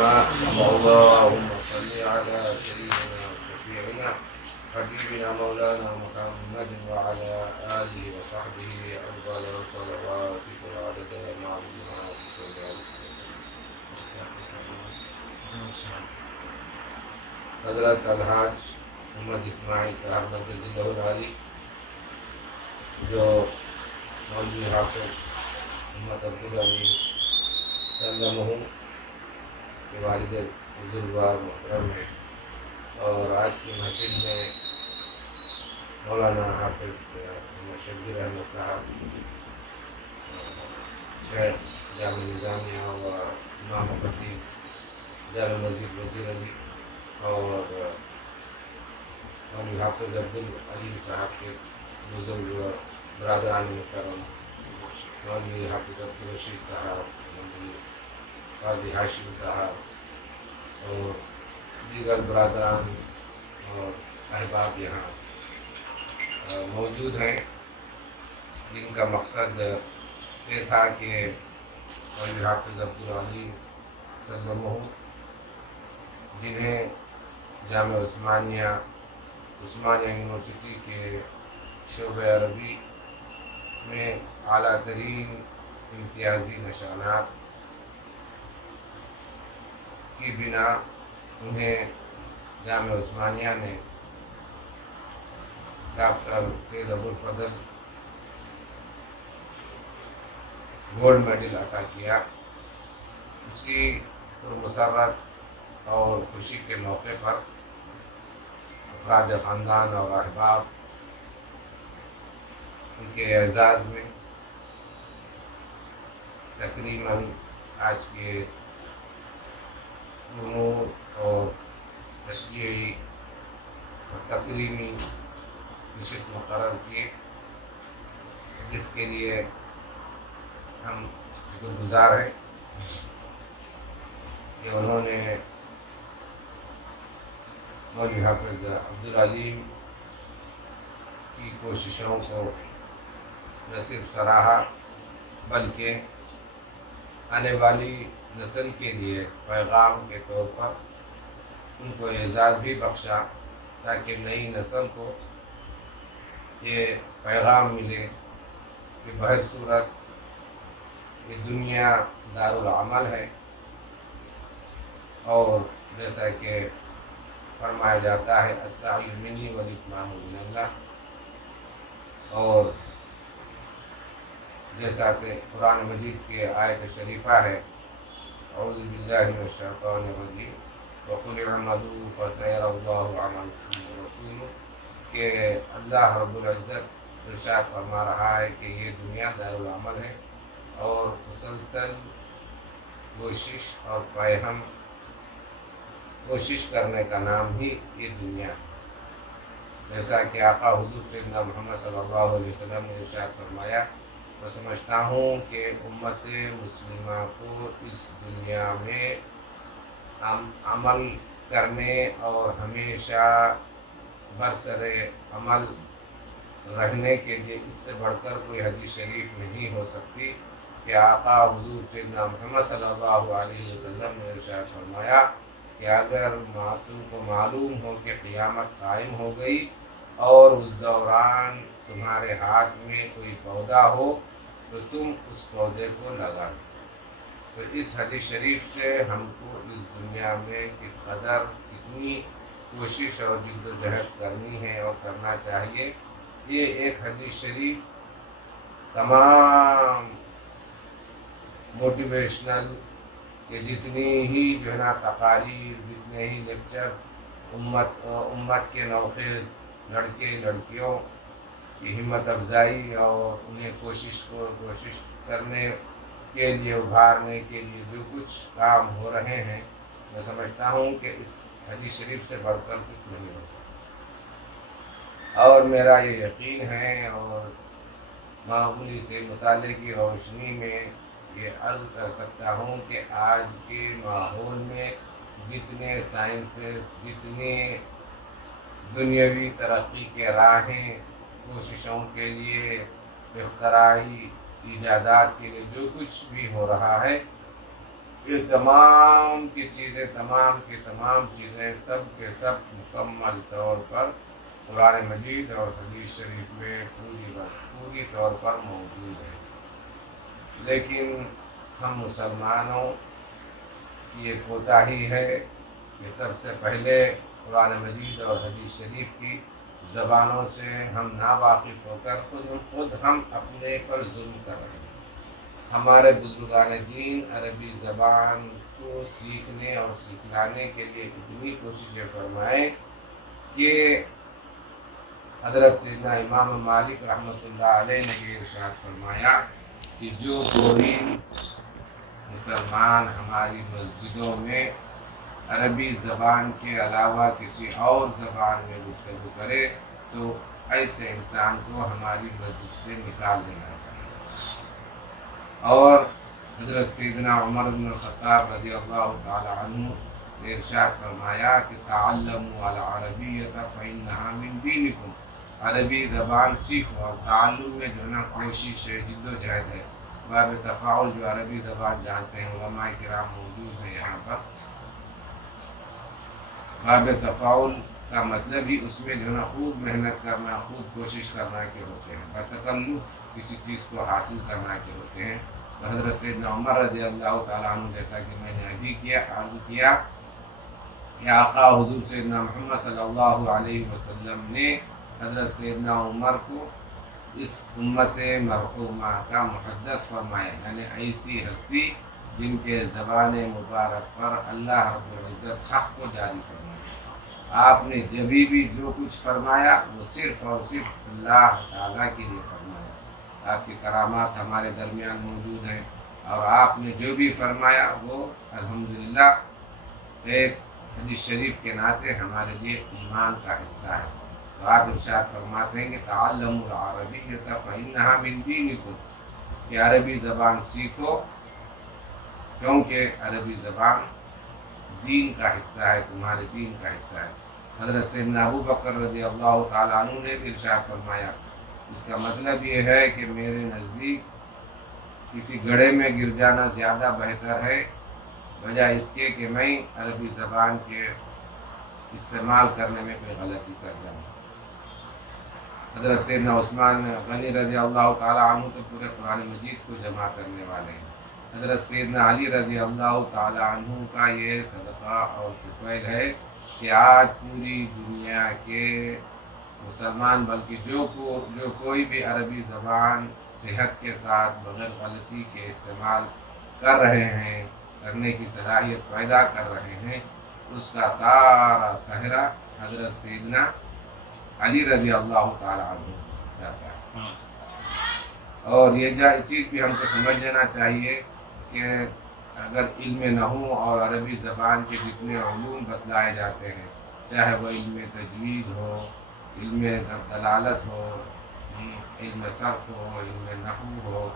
اللهم صل على سيدنا وشفيعنا حبيبنا مولانا محمد وعلى آله وصحبه أفضل صلواتك وعدد معلومات حضرت الحاج محمد اسماعیل صاحب مجد اللہ علی جو مولوی حافظ محمد عبدالعلی سلمہ کے والد بزرگوار محترم ہیں، اور آج کی محفل میں مولانا حافظ محمد شبیر احمد صاحب شیخ جامع نظامیہ و امام خطیب جامع مسجد وزیر علی اور مولوی حافظ عبدالعلیم صاحب کے بزرگ برادران محترم مولوی حافظ عبدالرشید صاحب، مولوی قاضی ہاشم صاحب اور دیگر برادران اور احباب یہاں موجود ہیں، جن کا مقصد یہ تھا کہ مولوی حافظ عبدالعلیم سلمہ جنہیں جامعہ عثمانیہ یونیورسٹی کے شعبہ عربی میں اعلیٰ ترین امتیازی نشانات کی بنا انہیں جامعہ عثمانیہ نے ڈاکٹر سید ابوالفضل گولڈ میڈل عطا کیا۔ اسی مسرت اور خوشی کے موقع پر افراد خاندان اور احباب ان کے اعزاز میں تقریباً آج کے امور اور تشریعی اور تقریبی نشست مقرر کیے، جس کے لیے ہم شکر گزار ہیں کہ انہوں نے مولوی حافظ عبدالعلیم کی کوششوں کو نہ صرف سراہا بلکہ آنے والی نسل کے لیے پیغام کے طور پر ان کو اعزاز بھی بخشا، تاکہ نئی نسل کو یہ پیغام ملے کہ بہر صورت یہ دنیا دارالعمل ہے، اور جیسا کہ فرمایا جاتا ہے السعی منی والاتمام من اللہ، اور جیسا کہ قرآن مجید کی آیت شریفہ ہے اعوذ باللہ من الشیطان الرجیم وقل اعملوا فسیری اللہ عملکم ورسولہ، کہ اللہ رب العزت ارشاد فرما رہا ہے کہ یہ دنیا دارالعمل ہے، اور مسلسل کوشش اور پیہم کوشش کرنے کا نام ہی یہ دنیا ہے۔ جیسا کہ آقا حضور سیدنا محمد صلی اللہ علیہ وسلم نے ارشاد فرمایا، میں سمجھتا ہوں کہ امت مسلمہ کو اس دنیا میں عمل کرنے اور ہمیشہ برسر عمل رہنے کے لیے اس سے بڑھ کر کوئی حدیث شریف نہیں ہو سکتی کہ آقا حضور سیدنا محمد صلی اللہ علیہ وسلم نے ارشاد فرمایا کہ اگر تم کو معلوم ہو کہ قیامت قائم ہو گئی اور اس دوران تمہارے ہاتھ میں کوئی پودا ہو تو تم اس پودے کو لگا دو۔ تو اس حدیث شریف سے ہم کو اس دنیا میں کس قدر کتنی کوشش اور جد و جہد کرنی ہے اور کرنا چاہیے، یہ ایک حدیث شریف تمام موٹیویشنل کہ جتنی ہی جو ہے نا تقاریر، جتنے ہی لیکچرز امت کے نوخیز لڑکے لڑکیوں کی ہمت افزائی اور انہیں کوشش کرنے کے لیے ابھارنے کے لیے جو کچھ کام ہو رہے ہیں، میں سمجھتا ہوں کہ اس حدیث شریف سے بڑھ کر کچھ نہیں ہو سکتا، اور میرا یہ یقین ہے اور معمولی سے مطالعے کی روشنی میں یہ عرض کر سکتا ہوں کہ آج کے ماحول میں جتنے سائنسز، جتنے دنیاوی ترقی کے راہیں کوششوں کے لیے، اختراعی ایجادات کے لیے جو کچھ بھی ہو رہا ہے، یہ تمام کی تمام چیزیں سب کے سب مکمل طور پر قرآن مجید اور حدیث شریف میں پوری طور پر موجود ہے. لیکن ہم مسلمانوں کی یہ کوتاہی ہے کہ سب سے پہلے قرآن مجید اور حدیث شریف کی زبانوں سے ہم ناواقف ہو کر خود ہم اپنے پر ظلم کر رہے ہیں. ہمارے بزرگان دین عربی زبان کو سیکھنے اور سکھلانے کے لیے اتنی کوششیں فرمائیں کہ حضرت سیدنا امام مالک رحمۃ اللہ علیہ نے یہ ارشاد فرمایا کہ جو کوئی مسلمان ہماری مسجدوں میں عربی زبان کے علاوہ کسی اور زبان میں گفتگو کرے تو ایسے انسان کو ہماری مسجد سے نکال دینا چاہیے. اور حضرت سیدنا عمر بن الخطاب رضی اللہ تعالی عنہ نے ارشاد فرمایا کہ تعلموا العربیۃ فإنها من دینکم، عربی زبان سیکھو اور تعلم میں جو ہے نا کوشش ہے، جد و جہد ہے. باب تفاعل جو عربی زبان جانتے ہیں علماء کرام موجود ہیں یہاں پر. باب تفاعل کا مطلب ہی اس میں جو ہے نا خوب محنت کرنا، خوب کوشش کرنا کے ہوتے ہیں، بتکلف کسی چیز کو حاصل کرنا کے ہوتے ہیں. تو حضرت سیدنا عمر رضی اللہ تعالیٰ عنہ جیسا کہ میں نے ابھی عرض کیا کہ آقا حضور سیدنا محمد صلی اللہ علیہ وسلم نے حضرت سیدنا عمر کو اس امت مرحومہ کا محدث فرمایا، یعنی ایسی ہستی جن کے زبان مبارک پر اللہ رب العزت حق کو جاری فرمایا. آپ نے جبھی بھی جو کچھ فرمایا وہ صرف اور صرف اللہ تعالیٰ کے لیے فرمایا. آپ کی کرامات ہمارے درمیان موجود ہیں اور آپ نے جو بھی فرمایا وہ الحمدللہ ایک حدیث شریف کے ناطے ہمارے لیے ایمان کا حصہ ہے. تو آپ ارشاد فرماتے ہیں کہ تعلموا العربیۃ فإنها من دینکم، کہ عربی زبان سیکھو کیونکہ عربی زبان دین کا حصہ ہے، تمہارے دین کا حصہ ہے. حضرت سیدنا ابو بکر رضی اللہ تعالیٰ عنہ نے بھی ارشاد فرمایا، اس کا مطلب یہ ہے کہ میرے نزدیک کسی گڑھے میں گر جانا زیادہ بہتر ہے بجائے اس کے کہ میں عربی زبان کے استعمال کرنے میں کوئی غلطی کر جاؤں. حضرت سیدنا عثمان غنی رضی اللہ تعالیٰ عنہ تو پورے قرآن مجید کو جمع کرنے والے ہیں. حضرت سیدنا علی رضی اللہ تعالیٰ عنہ کا یہ صدقہ اور طفیل ہے کہ آج پوری دنیا کے مسلمان بلکہ جو کوئی بھی عربی زبان صحت کے ساتھ بغیر غلطی کے استعمال کر رہے ہیں، کرنے کی صلاحیت پیدا کر رہے ہیں، اس کا سارا صحرا حضرت سیدنا علی رضی اللہ تعالیٰ عنہ جاتا ہے. اور یہ چیز بھی ہم کو سمجھ لینا چاہیے کہ اگر علم نحو اور عربی زبان کے جتنے علوم بتلائے جاتے ہیں، چاہے وہ علم تجوید ہو، علم دلالت ہو، علم صرف ہو، علم نحو ہو،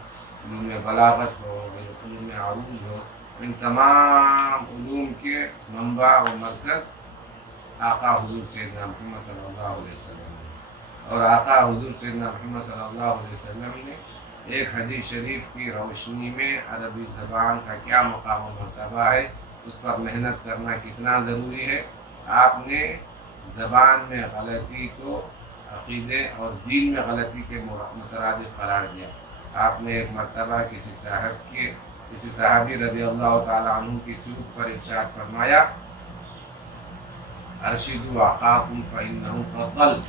علم بلاغت ہو، علم عروض ہو، ان تمام علوم کے منبع و مرکز آقا حضور سیدنا محمد صلی اللہ علیہ وسلم ہے. اور آقا حضور سیدنا محمد صلی اللہ علیہ وسلم نے ایک حدیث شریف کی روشنی میں عربی زبان کا کیا مقام و مرتبہ ہے، اس پر محنت کرنا کتنا ضروری ہے. آپ نے زبان میں غلطی کو عقیدے اور دین میں غلطی کے مترادف قرار دیا. آپ نے ایک مرتبہ کسی صحابی رضی اللہ تعالیٰ عنہ کی چوک پر ارشاد فرمایا، ارشدوا اخاکم فإنہ قد ضل،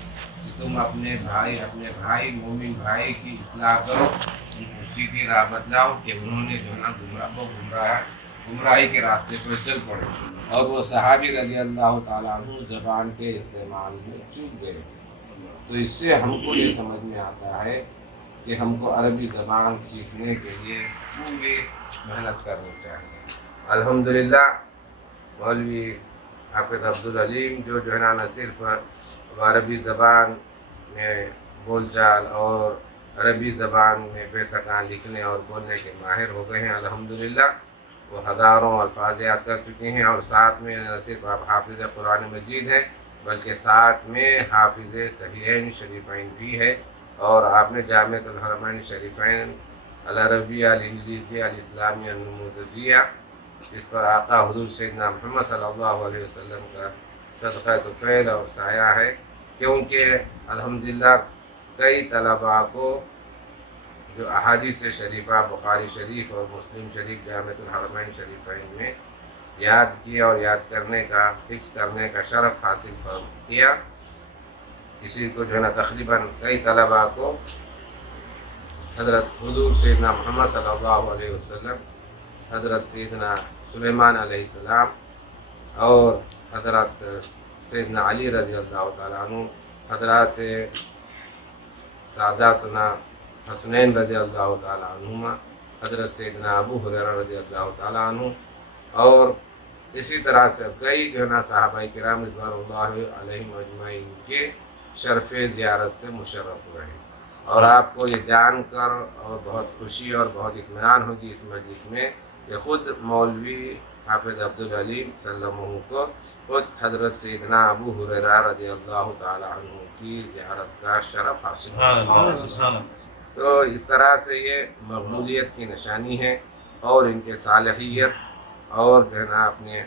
کہ تم اپنے بھائی مومن بھائی کی اصلاح کرو، ان کو سیدھی راہ بتلاؤ کہ انہوں نے جو ہے نا گمراہی کے راستے پر چل پڑے. اور وہ صحابی رضی اللہ تعالیٰ عنہ زبان کے استعمال میں چوک گئے. تو اس سے ہم کو یہ سمجھ میں آتا ہے کہ ہم کو عربی زبان سیکھنے کے لیے پوری محنت کرنی چاہیے. الحمدللہ مولوی حافظ عبدالعلیم جو ہے نا نہ صرف عربی زبان میں بول چال اور عربی زبان میں بے تکان لکھنے اور بولنے کے ماہر ہو گئے ہیں. الحمدللہ وہ ہزاروں الفاظ یاد کر چکے ہیں، اور ساتھ میں نہ صرف آپ حافظ قرآن مجید ہیں بلکہ ساتھ میں حافظ صحیحین شریفین بھی ہے. اور آپ نے جامعۃ الحرمین شریفین العربیہ الانگلیسیہ الاسلامیہ النموذجیہ اس پر آقا حضور سیدنا محمد صلی اللہ علیہ وسلم کا صدقہ طفیل اور سایہ ہے، کیونکہ الحمدللہ کئی طلباء کو جو احادیث شریفہ بخاری شریف اور مسلم شریف جامع الحرمین شریفین میں یاد کیا اور یاد کرنے کا حفظ کرنے کا شرف حاصل کیا، اسی کو جو ہے نا تقریباً کئی طلباء کو حضرت حضور سیدنا محمد صلی اللہ علیہ وسلم، حضرت سیدنا سلیمان علیہ السلام اور حضرت سیدنا علی رضی اللہ تعالیٰ عنہ، حضرات ساداتنا حسنین رضی اللہ تعالیٰ عنہما، حضرت سیدنا ابو ہریرہ رضی اللہ تعالیٰ عنہ، اور اسی طرح سے کئی جو ہے نا صحابہ کرام رضوان اللہ علیہم اجمعین کے شرف زیارت سے مشرف ہوئے ہیں۔ اور آپ کو یہ جان کر اور بہت خوشی اور بہت اطمینان ہوگی اس مجلس میں کہ خود مولوی حافظ عبدالعلیم سلمہ کو خود حضرت سیدنا ابو ہریرہ رضی اللہ تعالیٰ عنہ کی زیارت کا شرف حاصل ہے۔ تو اس طرح سے یہ مقبولیت کی نشانی ہے، اور ان کے صالحیت اور جو ہے نا اپنے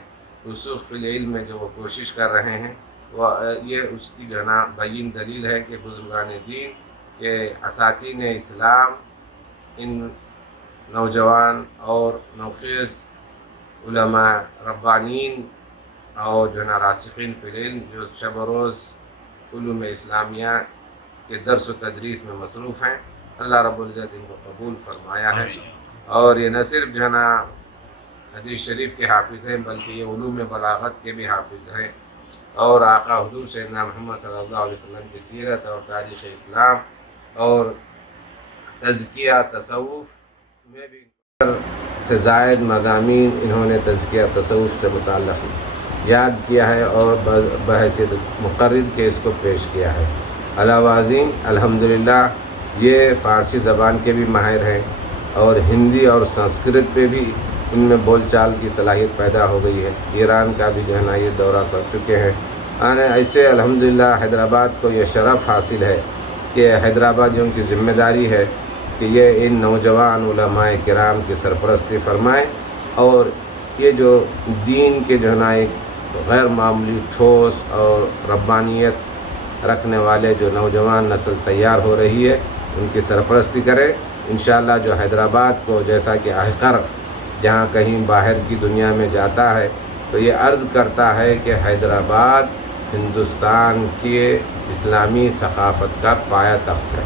رسوخ فی العلم میں جو وہ کوشش کر رہے ہیں، وہ یہ اس کی جو ہے نا بین دلیل ہے کہ بزرگان دین کہ اساتین اسلام ان نوجوان اور نوخیز علماء ربانین اور جو ہے نا راسخین فی العلم جو شب و روز علوم اسلامیہ کے درس و تدریس میں مصروف ہیں، اللہ رب العزت ان کو قبول فرمایا ہے۔ اور یہ نہ صرف جو ہے نا حدیث شریف کے حافظ ہیں بلکہ یہ علوم بلاغت کے بھی حافظ ہیں، اور آقا حضور سیدنا محمد صلی اللہ علیہ وسلم کی سیرت اور تاریخ اسلام اور تزکیہ تصوف میں بھی سے زائد مضامین انہوں نے تزکیہ تصوف سے متعلق یاد کیا ہے اور بحیثیت مقرر کے اس کو پیش کیا ہے۔ علاوہ ازیں الحمدللہ یہ فارسی زبان کے بھی ماہر ہیں، اور ہندی اور سنسکرت پہ بھی ان میں بول چال کی صلاحیت پیدا ہو گئی ہے۔ ایران کا بھی جو ہے نا یہ دورہ کر چکے ہیں۔ ایسے الحمدللہ حیدرآباد کو یہ شرف حاصل ہے کہ حیدرآبادیوں کی ذمہ داری ہے کہ یہ ان نوجوان علماء کرام کی سرپرستی فرمائیں، اور یہ جو دین کے جو ہے نا ایک غیر معمولی ٹھوس اور ربانیت رکھنے والے جو نوجوان نسل تیار ہو رہی ہے ان کی سرپرستی کرے۔ انشاءاللہ جو حیدرآباد کو جیسا کہ احقر جہاں کہیں باہر کی دنیا میں جاتا ہے تو یہ عرض کرتا ہے کہ حیدرآباد ہندوستان کے اسلامی ثقافت کا پایہ تخت ہے۔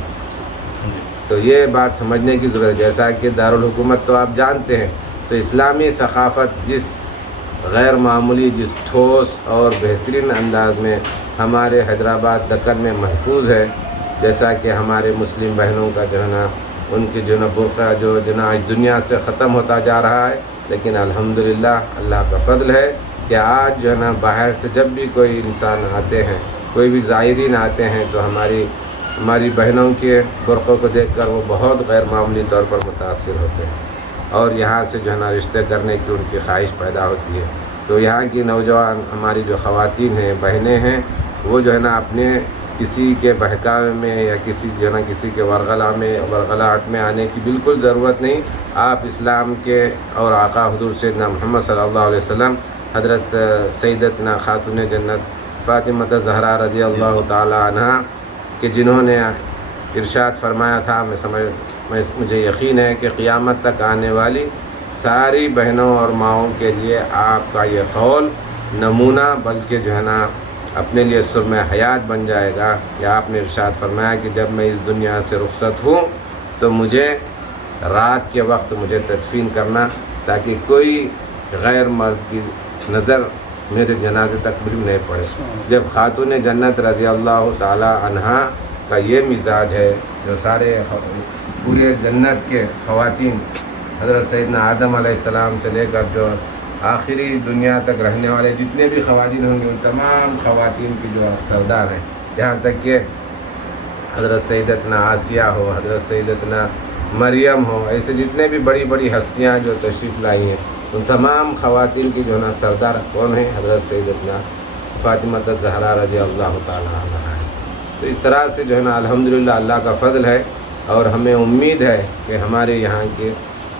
تو یہ بات سمجھنے کی ضرورت ہے، جیسا کہ دارالحکومت تو آپ جانتے ہیں، تو اسلامی ثقافت جس غیر معمولی جس ٹھوس اور بہترین انداز میں ہمارے حیدرآباد دکن میں محفوظ ہے، جیسا کہ ہمارے مسلم بہنوں کا جو ہے نا ان کی جو ہے نا برقع جو ہے نا آج دنیا سے ختم ہوتا جا رہا ہے، لیکن الحمدللہ اللہ کا فضل ہے کہ آج جو ہے نا باہر سے جب بھی کوئی انسان آتے ہیں، کوئی بھی زائرین آتے ہیں تو ہماری بہنوں کے برقعوں کو دیکھ کر وہ بہت غیر معمولی طور پر متاثر ہوتے ہیں، اور یہاں سے جو ہے نا رشتے کرنے کی ان کی خواہش پیدا ہوتی ہے۔ تو یہاں کی نوجوان ہماری جو خواتین ہیں، بہنیں ہیں، وہ جو ہے نا اپنے کسی کے بہکاوے میں یا کسی جو ہے نا کسی کے ورغلاہٹ میں آنے کی بالکل ضرورت نہیں۔ آپ اسلام کے اور آقا حضور سیدنا محمد صلی اللہ علیہ وسلم، حضرت سیدتنا خاتون جنت فاطمہ زہرا رضی اللہ تعالی عنہ کہ جنہوں نے ارشاد فرمایا تھا، مجھے یقین ہے کہ قیامت تک آنے والی ساری بہنوں اور ماؤں کے لیے آپ کا یہ قول نمونہ بلکہ جو ہے نا اپنے لیے سرمہ حیات بن جائے گا کہ آپ نے ارشاد فرمایا کہ جب میں اس دنیا سے رخصت ہوں تو مجھے رات کے وقت مجھے تدفین کرنا، تاکہ کوئی غیر مرد کی نظر میرے جنازے تک بھی نہیں پڑے۔ جب خاتون جنت رضی اللہ تعالی عنہا کا یہ مزاج ہے، جو سارے پورے جنت کے خواتین حضرت سیدنا آدم علیہ السلام سے لے کر جو آخری دنیا تک رہنے والے جتنے بھی خواتین ہوں گے ان تمام خواتین کی جو سردار ہیں، یہاں تک کہ حضرت سیدتنا آسیہ ہو، حضرت سیدتنا مریم ہو، ایسے جتنے بھی بڑی بڑی ہستیاں جو تشریف لائی ہیں ان تمام خواتین کی جو ہے نا سردار کون ہیں؟ حضرت سیدتنا فاطمہ الزہرا رضی اللہ تعالی عنہا ہے۔ تو اس طرح سے جو ہے نا الحمدللہ اللہ کا فضل ہے، اور ہمیں امید ہے کہ ہمارے یہاں کے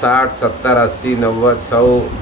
60, 70, 80, 90, 100,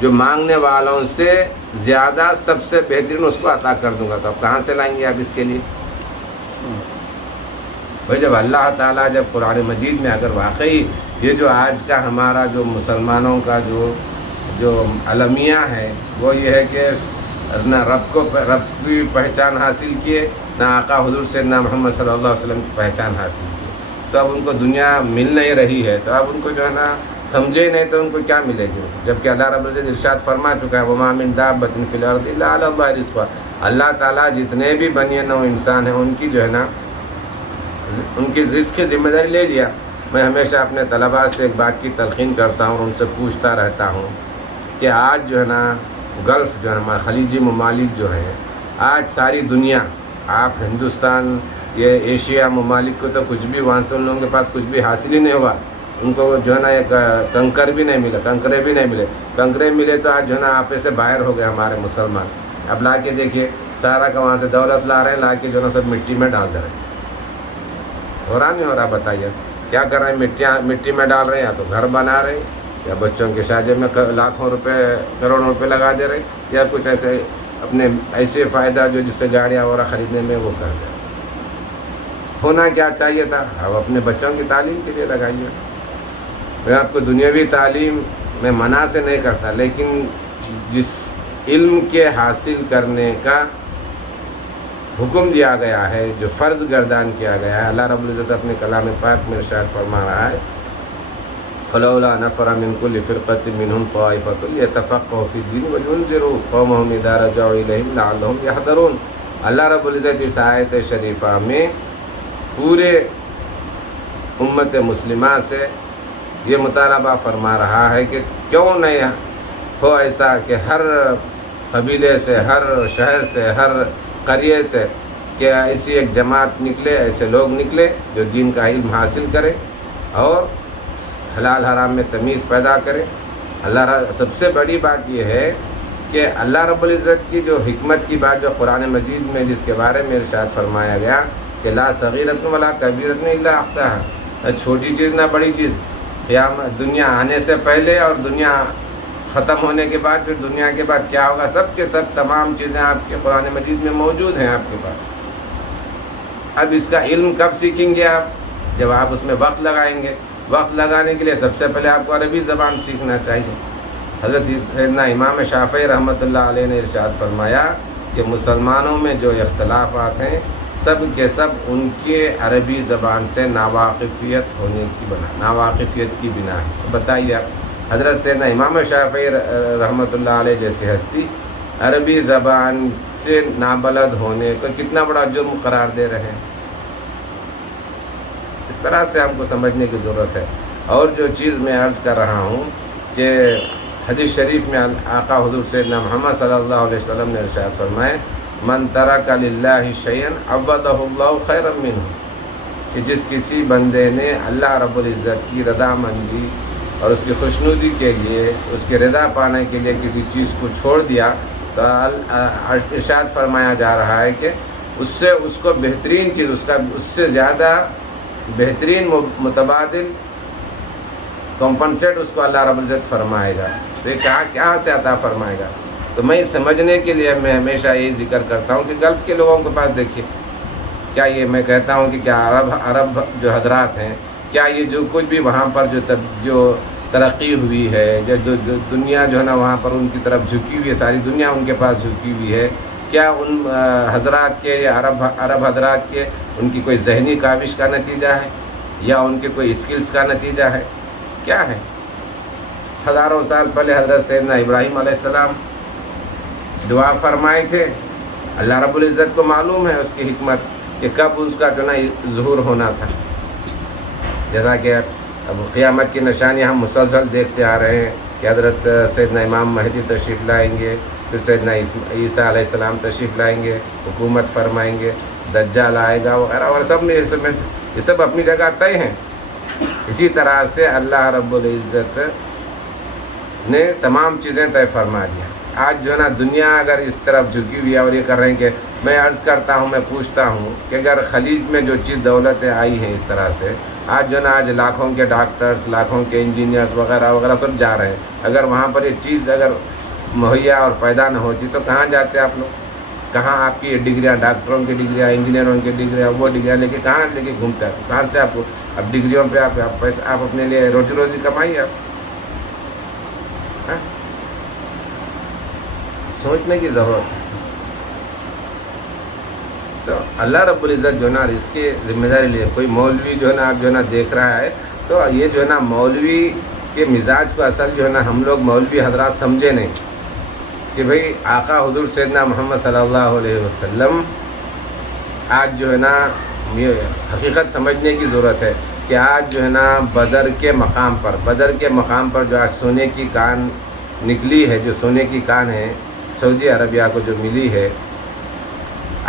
جو مانگنے والوں سے زیادہ سب سے بہترین اس کو عطا کر دوں گا. تو اب کہاں سے لائیں گے آپ اس کے لیے؟ بھائی جب اللہ تعالیٰ جب قرآن مجید میں اگر واقعی یہ جو آج کا ہمارا جو مسلمانوں کا جو المیہ ہے وہ یہ ہے کہ نہ رب کی پہچان حاصل کیے، نہ آقا حضور سیدنا محمد صلی اللہ علیہ وسلم کی پہچان حاصل کی، تو اب ان کو دنیا مل نہیں رہی ہے، تو اب ان کو جو ہے نا سمجھے نہیں تو ان کو کیا ملے گی؟ جبکہ اللہ رب العزت ارشاد فرما چکا ہے وَمَا مِن دَابَّةٍ فِي الْأَرْضِ إِلَّا عَلَى اللَّهِ رِزْقُهَا. اللہ تعالیٰ جتنے بھی بنی نوع انسان ہیں ان کی جو ہے نا ان کی رزق کی ذمہ داری لے لیا. میں ہمیشہ اپنے طلباء سے ایک بات کی تلقین کرتا ہوں اور ان سے پوچھتا رہتا ہوں کہ آج جو ہے نا گلف جو ہے نا خلیجی ممالک جو ہیں، آج ساری دنیا، آپ ہندوستان یہ ایشیا ممالک کو تو کچھ بھی وہاں سے ان لوگوں کے پاس کچھ بھی حاصل ہی نہیں ہوا. ان کو جو ہے نا ایک کنکر بھی نہیں ملا، کنکرے بھی نہیں ملے. کنکرے ملے تو آج جو ہے نا آپے سے باہر ہو گئے ہمارے مسلمان. اب لا کے دیکھیے سارا کا وہاں سے دولت لا رہے ہیں، لا کے جو ہے نا سب مٹی میں ڈال دے رہے ہیں. ہو رہا نہیں ہو رہا؟ بتائیے کیا کر رہے ہیں؟ مٹی میں ڈال رہے ہیں، یا تو گھر بنا رہے ہیں، یا بچوں کے شادی میں لاکھوں روپے کروڑوں روپے لگا دے رہے ہیں، یا کچھ ایسے اپنے ایسے فائدہ جو جس سے گاڑیاں وغیرہ خریدنے میں وہ کر دے رہے ہیں. ہونا کیا چاہیے تھا؟ اب اپنے بچوں کی تعلیم کے لیے لگائیے. میں آپ کو دنیاوی تعلیم میں منع سے نہیں کرتا، لیکن جس علم کے حاصل کرنے کا حکم دیا گیا ہے، جو فرض گردان کیا گیا ہے، اللہ رب العزت اپنے کلام پاک میں ارشاد فرما رہا ہے فلولا نفر من كل فرقة منهم طائفة ليتفقهوا في الدين ولينذروا قومهم إذا رجعوا إليهم لعلهم يحذرون. اللہ رب العزت اس آیت شریفہ میں پورے امت مسلمہ سے یہ مطالبہ فرما رہا ہے کہ کیوں نہیں ہو ایسا کہ ہر قبیلے سے، ہر شہر سے، ہر قریے سے کہ ایسی ایک جماعت نکلے، ایسے لوگ نکلے جو دین کا علم حاصل کرے اور حلال حرام میں تمیز پیدا کرے. سب سے بڑی بات یہ ہے کہ اللہ رب العزت کی جو حکمت کی بات جو قرآن مجید میں جس کے بارے میں ارشاد فرمایا گیا کہ لا صغیرۃ ولا کبیرۃ الا احصاها، چھوٹی چیز نہ بڑی چیز. قیامت دنیا آنے سے پہلے اور دنیا ختم ہونے کے بعد، پھر دنیا کے بعد کیا ہوگا، سب کے سب تمام چیزیں آپ کے قرآن مجید میں موجود ہیں آپ کے پاس. اب اس کا علم کب سیکھیں گے آپ؟ جب آپ اس میں وقت لگائیں گے. وقت لگانے کے لیے سب سے پہلے آپ کو عربی زبان سیکھنا چاہیے. حضرت سیدنا امام شافعی رحمۃ اللہ علیہ نے ارشاد فرمایا کہ مسلمانوں میں جو اختلافات ہیں سب کے سب ان کے عربی زبان سے ناواقفیت کی بنا ہے. بتائیے حضرت سیدنا امام شافعی رحمۃ اللہ علیہ جیسی ہستی عربی زبان سے نابلد ہونے کو کتنا بڑا جرم قرار دے رہے ہیں. اس طرح سے ہم کو سمجھنے کی ضرورت ہے. اور جو چیز میں عرض کر رہا ہوں کہ حدیث شریف میں آقا حضور سیدنا محمد صلی اللہ علیہ وسلم نے ارشاد فرمائے من ترک للہ شیئا عوضہ اللہ خیرا منہ، کہ جس کسی بندے نے اللہ رب العزت کی رضامندی اور اس کی خوشنودی کے لیے، اس کی رضا پانے کے لیے کسی چیز کو چھوڑ دیا تو ارشاد فرمایا جا رہا ہے کہ اس سے اس کو بہترین چیز، اس سے زیادہ بہترین متبادل کمپنسیٹ اس کو اللہ رب العزت فرمائے گا. تو یہ کہاں سے عطا فرمائے گا؟ تو میں سمجھنے کے لیے میں ہمیشہ یہی ذکر کرتا ہوں کہ گلف کے لوگوں کے پاس دیکھیے، کیا یہ میں کہتا ہوں کہ کیا عرب جو حضرات ہیں، کیا یہ جو کچھ بھی وہاں پر جو ترقی ہوئی ہے، جو دنیا جو ہے نا وہاں پر ان کی طرف جھکی ہوئی ہے، ساری دنیا ان کے پاس جھکی ہوئی ہے، کیا ان حضرات کے یا عرب حضرات کے ان کی کوئی ذہنی کاوش کا نتیجہ ہے یا ان کے کوئی اسکلز کا نتیجہ ہے؟ کیا ہے؟ ہزاروں سال پہلے حضرت سیدنا ابراہیم علیہ السلام دعا فرمائے تھے. اللہ رب العزت کو معلوم ہے اس کی حکمت کہ کب اس کا جو نا ظہور ہونا تھا. جیسا کہ اب قیامت کی نشانیاں ہم مسلسل دیکھتے آ رہے ہیں کہ حضرت سیدنا امام مہدی تشریف لائیں گے، پھر سیدنا عیسیٰ علیہ السلام تشریف لائیں گے، حکومت فرمائیں گے، دجال آئے گا وغیرہ، اور سب میں یہ سب اپنی جگہ طے ہیں. اسی طرح سے اللہ رب العزت نے تمام چیزیں طے فرما دیا. آج جو ہے نا دنیا اگر اس طرف جھکی ہوئی ہے اور یہ کر رہے ہیں کہ میں عرض کرتا ہوں، میں پوچھتا ہوں کہ اگر خلیج میں جو چیز دولتیں آئی ہیں اس طرح سے، آج جو ہے نا آج لاکھوں کے ڈاکٹرز، لاکھوں کے انجینئرز وغیرہ وغیرہ سب جا رہے ہیں. اگر وہاں پر یہ چیز اگر مہیا اور پیدا نہ ہوتی تو کہاں جاتے آپ لوگ؟ کہاں آپ کی ڈگریاں، ڈاکٹروں کی ڈگریاں، انجینئروں کی ڈگریاں، وہ ڈگریاں لے کے کہاں لے کے گھومتا ہے؟ کہاں سے آپ کو اب ڈگریوں پہ آپ پیسہ آپ اپنے لیے روزی کمائیے آپ. سوچنے کی ضرورت ہے. تو اللہ رب العزت جو ہے نا اس کی ذمہ داری لیے. کوئی مولوی جو ہے نا آپ جو ہے نا دیکھ رہا ہے تو یہ جو ہے نا مولوی کے مزاج کو اصل جو ہے نا ہم لوگ مولوی حضرات سمجھے نہیں کہ بھئی آقا حضور سیدنا محمد صلی اللہ علیہ وسلم. آج جو ہے نا یہ حقیقت سمجھنے کی ضرورت ہے کہ آج جو ہے نا بدر کے مقام پر جو آج سونے کی کان نکلی ہے، جو سونے کی کان ہے سعودی عربیہ کو جو ملی ہے،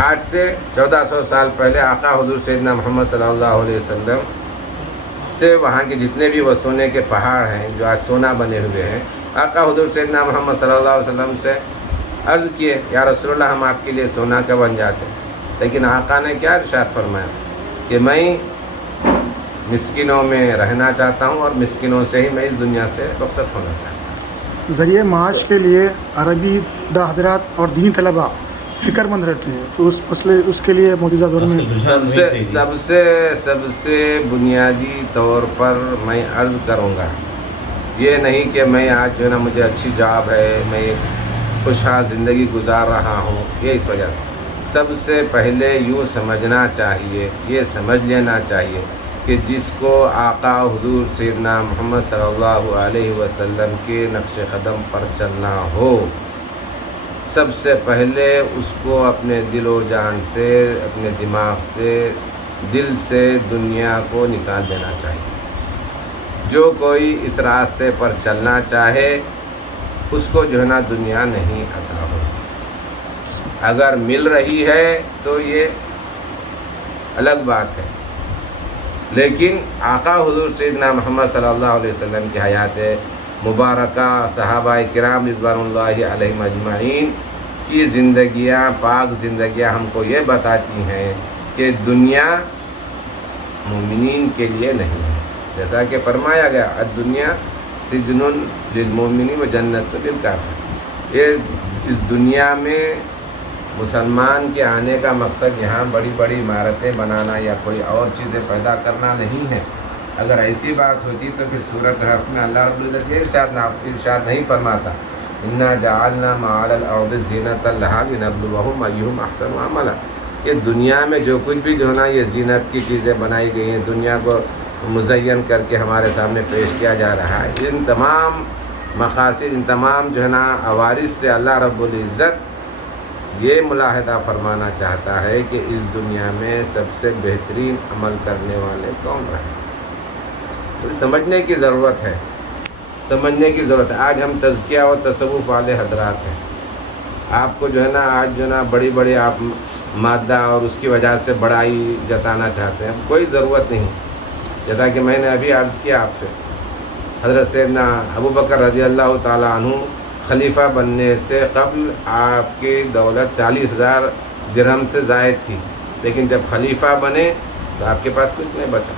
آج سے 1400 سال پہلے آقا حضور سیدنا محمد صلی اللہ علیہ وسلم سے وہاں کے جتنے بھی وہ سونے کے پہاڑ ہیں جو آج سونا بنے ہوئے ہیں، آقا حضور سیدنا محمد صلی اللہ علیہ وسلم سے عرض کیے یا رسول اللہ ہم آپ کے لیے سونا کا بن جاتے ہیں. لیکن آقا نے کیا ارشاد فرمایا کہ میں مسکینوں میں رہنا چاہتا ہوں اور مسکینوں سے ہی میں اس دنیا سے رخصت ہونا چاہتا ہوں. ذریعہ معاش کے لیے عربی دا حضرات اور دینی طلباء فکر مند رہتے ہیں، تو اس مسئلے اس کے لیے موجودہ دور میں سب سے بنیادی طور پر میں عرض کروں گا یہ نہیں کہ میں آج جو ہے نا مجھے اچھی جاب ہے، میں خوشحال زندگی گزار رہا ہوں، یہ اس وجہ سے سب سے پہلے یوں سمجھنا چاہیے، یہ سمجھ لینا چاہیے کہ جس کو آقا حضور سیدنا محمد صلی اللہ علیہ وسلم کے نقش قدم پر چلنا ہو، سب سے پہلے اس کو اپنے دل و جان سے، اپنے دماغ سے، دل سے دنیا کو نکال دینا چاہیے. جو کوئی اس راستے پر چلنا چاہے اس کو جو ہے نا دنیا نہیں عطا ہو. اگر مل رہی ہے تو یہ الگ بات ہے، لیکن آقا حضور سیدنا محمد صلی اللہ علیہ وسلم کی حیات مبارکہ، صحابہ کرام رضوان اللہ علیہم اجمعین کی زندگیاں، پاک زندگیاں ہم کو یہ بتاتی ہیں کہ دنیا مومنین کے لیے نہیں ہے. جیسا کہ فرمایا گیا الدنیا سجن للمومن و جنت للکافر. یہ اس دنیا میں مسلمان کے آنے کا مقصد یہاں بڑی بڑی عمارتیں بنانا یا کوئی اور چیزیں پیدا کرنا نہیں ہے. اگر ایسی بات ہوتی تو پھر سورۃ کہف میں اللہ رب العزت یہ ارشاد نہیں فرماتا انا جعلنا ما علی الارض زینۃ لہا لنبلوہم ایہم احسن عملا. کہ دنیا میں جو کچھ بھی جو ہے نا یہ زینت کی چیزیں بنائی گئی ہیں، دنیا کو مزین کر کے ہمارے سامنے پیش کیا جا رہا ہے، ان تمام مقاصد، ان تمام جو ہے نا عوارض سے اللہ رب العزت یہ ملاحظہ فرمانا چاہتا ہے کہ اس دنیا میں سب سے بہترین عمل کرنے والے کون رہے. تو سمجھنے کی ضرورت ہے، سمجھنے کی ضرورت ہے. آج ہم تزکیہ و تصوف والے حضرات ہیں. آپ کو جو ہے نا آج جو ہے نا بڑی بڑی آپ مادہ اور اس کی وجہ سے بڑائی جتانا چاہتے ہیں، کوئی ضرورت نہیں. جیسا کہ میں نے ابھی عرض کیا آپ سے، حضرت سیدنا ابو بکر رضی اللہ تعالیٰ عنہ خلیفہ بننے سے قبل آپ کی دولت 40,000 درہم سے زائد تھی، لیکن جب خلیفہ بنے تو آپ کے پاس کچھ نہیں بچا.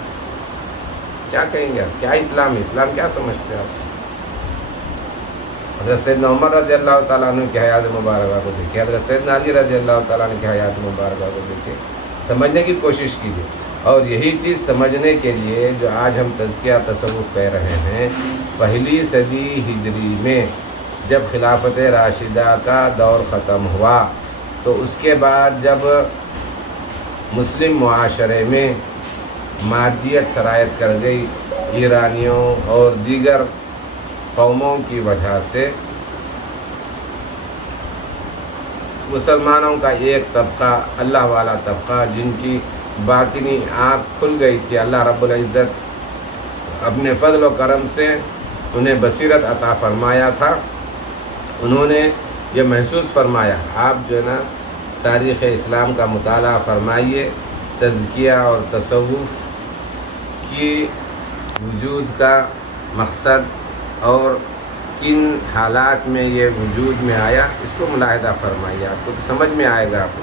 کیا کہیں گے آپ؟ کیا اسلام ہے؟ اسلام کیا سمجھتے ہیں آپ؟ حضرت سیدنا عمر رضی اللہ تعالیٰ عنہ کی حیات مبارکہ کو دیکھیں، حضرت سیدنا علی رضی اللہ تعالیٰ عنہ کی حیات مبارکہ کو دیکھیں، سمجھنے کی کوشش کیجیے. اور یہی چیز سمجھنے کے لیے جو آج ہم تزکیہ تصوف کہہ رہے ہیں، پہلی صدی ہجری میں جب خلافت راشدہ کا دور ختم ہوا تو اس کے بعد جب مسلم معاشرے میں مادیت سرایت کر گئی، ایرانیوں اور دیگر قوموں کی وجہ سے مسلمانوں کا ایک طبقہ، اللہ والا طبقہ، جن کی باطنی آنکھ کھل گئی تھی، اللہ رب العزت اپنے فضل و کرم سے انہیں بصیرت عطا فرمایا تھا، انہوں نے یہ محسوس فرمایا. آپ جو ہے نا تاریخ اسلام کا مطالعہ فرمائیے، تزکیہ اور تصوف کی وجود کا مقصد اور کن حالات میں یہ وجود میں آیا، اس کو ملاحظہ فرمائیے، آپ کو سمجھ میں آئے گا. آپ کو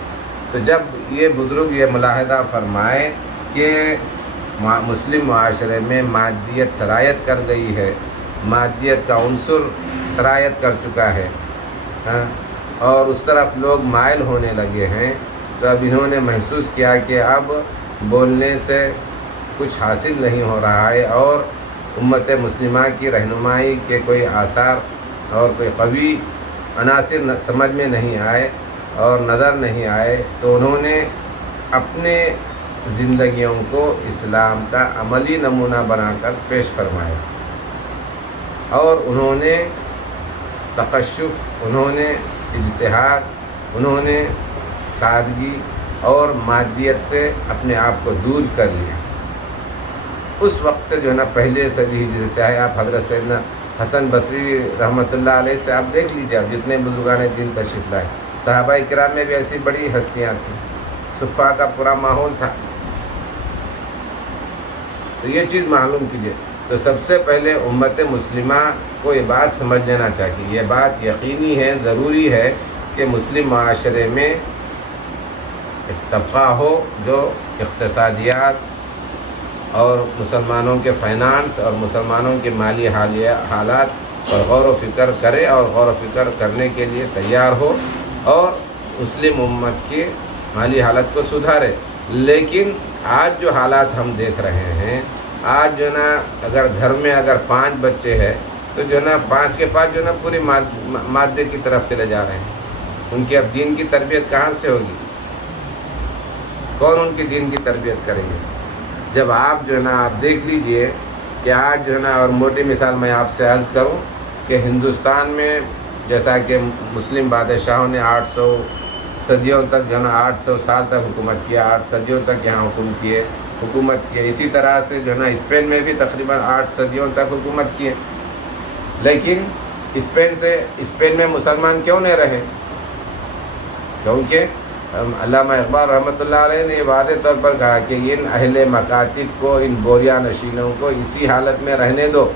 تو جب یہ بزرگ یہ ملاحظہ فرمائے کہ مسلم معاشرے میں مادیت سرایت کر گئی ہے، مادیت کا عنصر سرایت کر چکا ہے اور اس طرف لوگ مائل ہونے لگے ہیں، تو اب انہوں نے محسوس کیا کہ اب بولنے سے کچھ حاصل نہیں ہو رہا ہے اور امت مسلمہ کی رہنمائی کے کوئی آثار اور کوئی قوی عناصر سمجھ میں نہیں آئے اور نظر نہیں آئے، تو انہوں نے اپنے زندگیوں کو اسلام کا عملی نمونہ بنا کر پیش فرمایا اور انہوں نے تقشف، انہوں نے اجتہاد، انہوں نے سادگی اور مادیت سے اپنے آپ کو دور کر لیا۔ اس وقت سے جو ہے نا پہلے صدی ہجری سے ہے، آپ حضرت سیدنا حسن بصری رحمۃ اللہ علیہ سے آپ دیکھ لیجیے، آپ جتنے بزرگان دین تشریف لائے، صحابہ کرام میں بھی ایسی بڑی ہستیاں تھیں، صفا کا پورا ماحول تھا۔ تو یہ چیز معلوم کیجیے، تو سب سے پہلے امت مسلمہ کو یہ بات سمجھ لینا چاہیے، یہ بات یقینی ہے، ضروری ہے کہ مسلم معاشرے میں ایک طبقہ ہو جو اقتصادیات اور مسلمانوں کے فائنانس اور مسلمانوں کے مالی حالات پر غور و فکر کرے اور غور و فکر کرنے کے لیے تیار ہو اور مسلم امت کی مالی حالت کو سدھارے۔ لیکن آج جو حالات ہم دیکھ رہے ہیں، آج جو ہے نا اگر گھر میں اگر 5 بچے ہیں تو جو ہے نا 5 کے پاس جو ہے نا پوری مادے کی طرف چلے جا رہے ہیں، ان کی اب دین کی تربیت کہاں سے ہوگی؟ کون ان کی دین کی تربیت کریں گے؟ جب آپ جو ہے نا آپ دیکھ لیجئے کہ آج جو ہے نا، اور موٹی مثال میں آپ سے عرض کروں کہ ہندوستان میں جیسا کہ مسلم بادشاہوں نے 800 صدیوں تک جو ہے نا 800 سال تک حکومت کیا، 8 صدیوں تک یہاں حکومت کیے، اسی طرح سے جو ہے نا اسپین میں بھی تقریباً 8 صدیوں تک حکومت کیے، لیکن اسپین میں مسلمان کیوں نہیں رہے؟ کیونکہ علامہ اقبال رحمۃ اللہ علیہ نے واضح طور پر کہا کہ ان اہل مکاتب کو، ان بوریا نشینوں کو اسی حالت میں رہنے دو،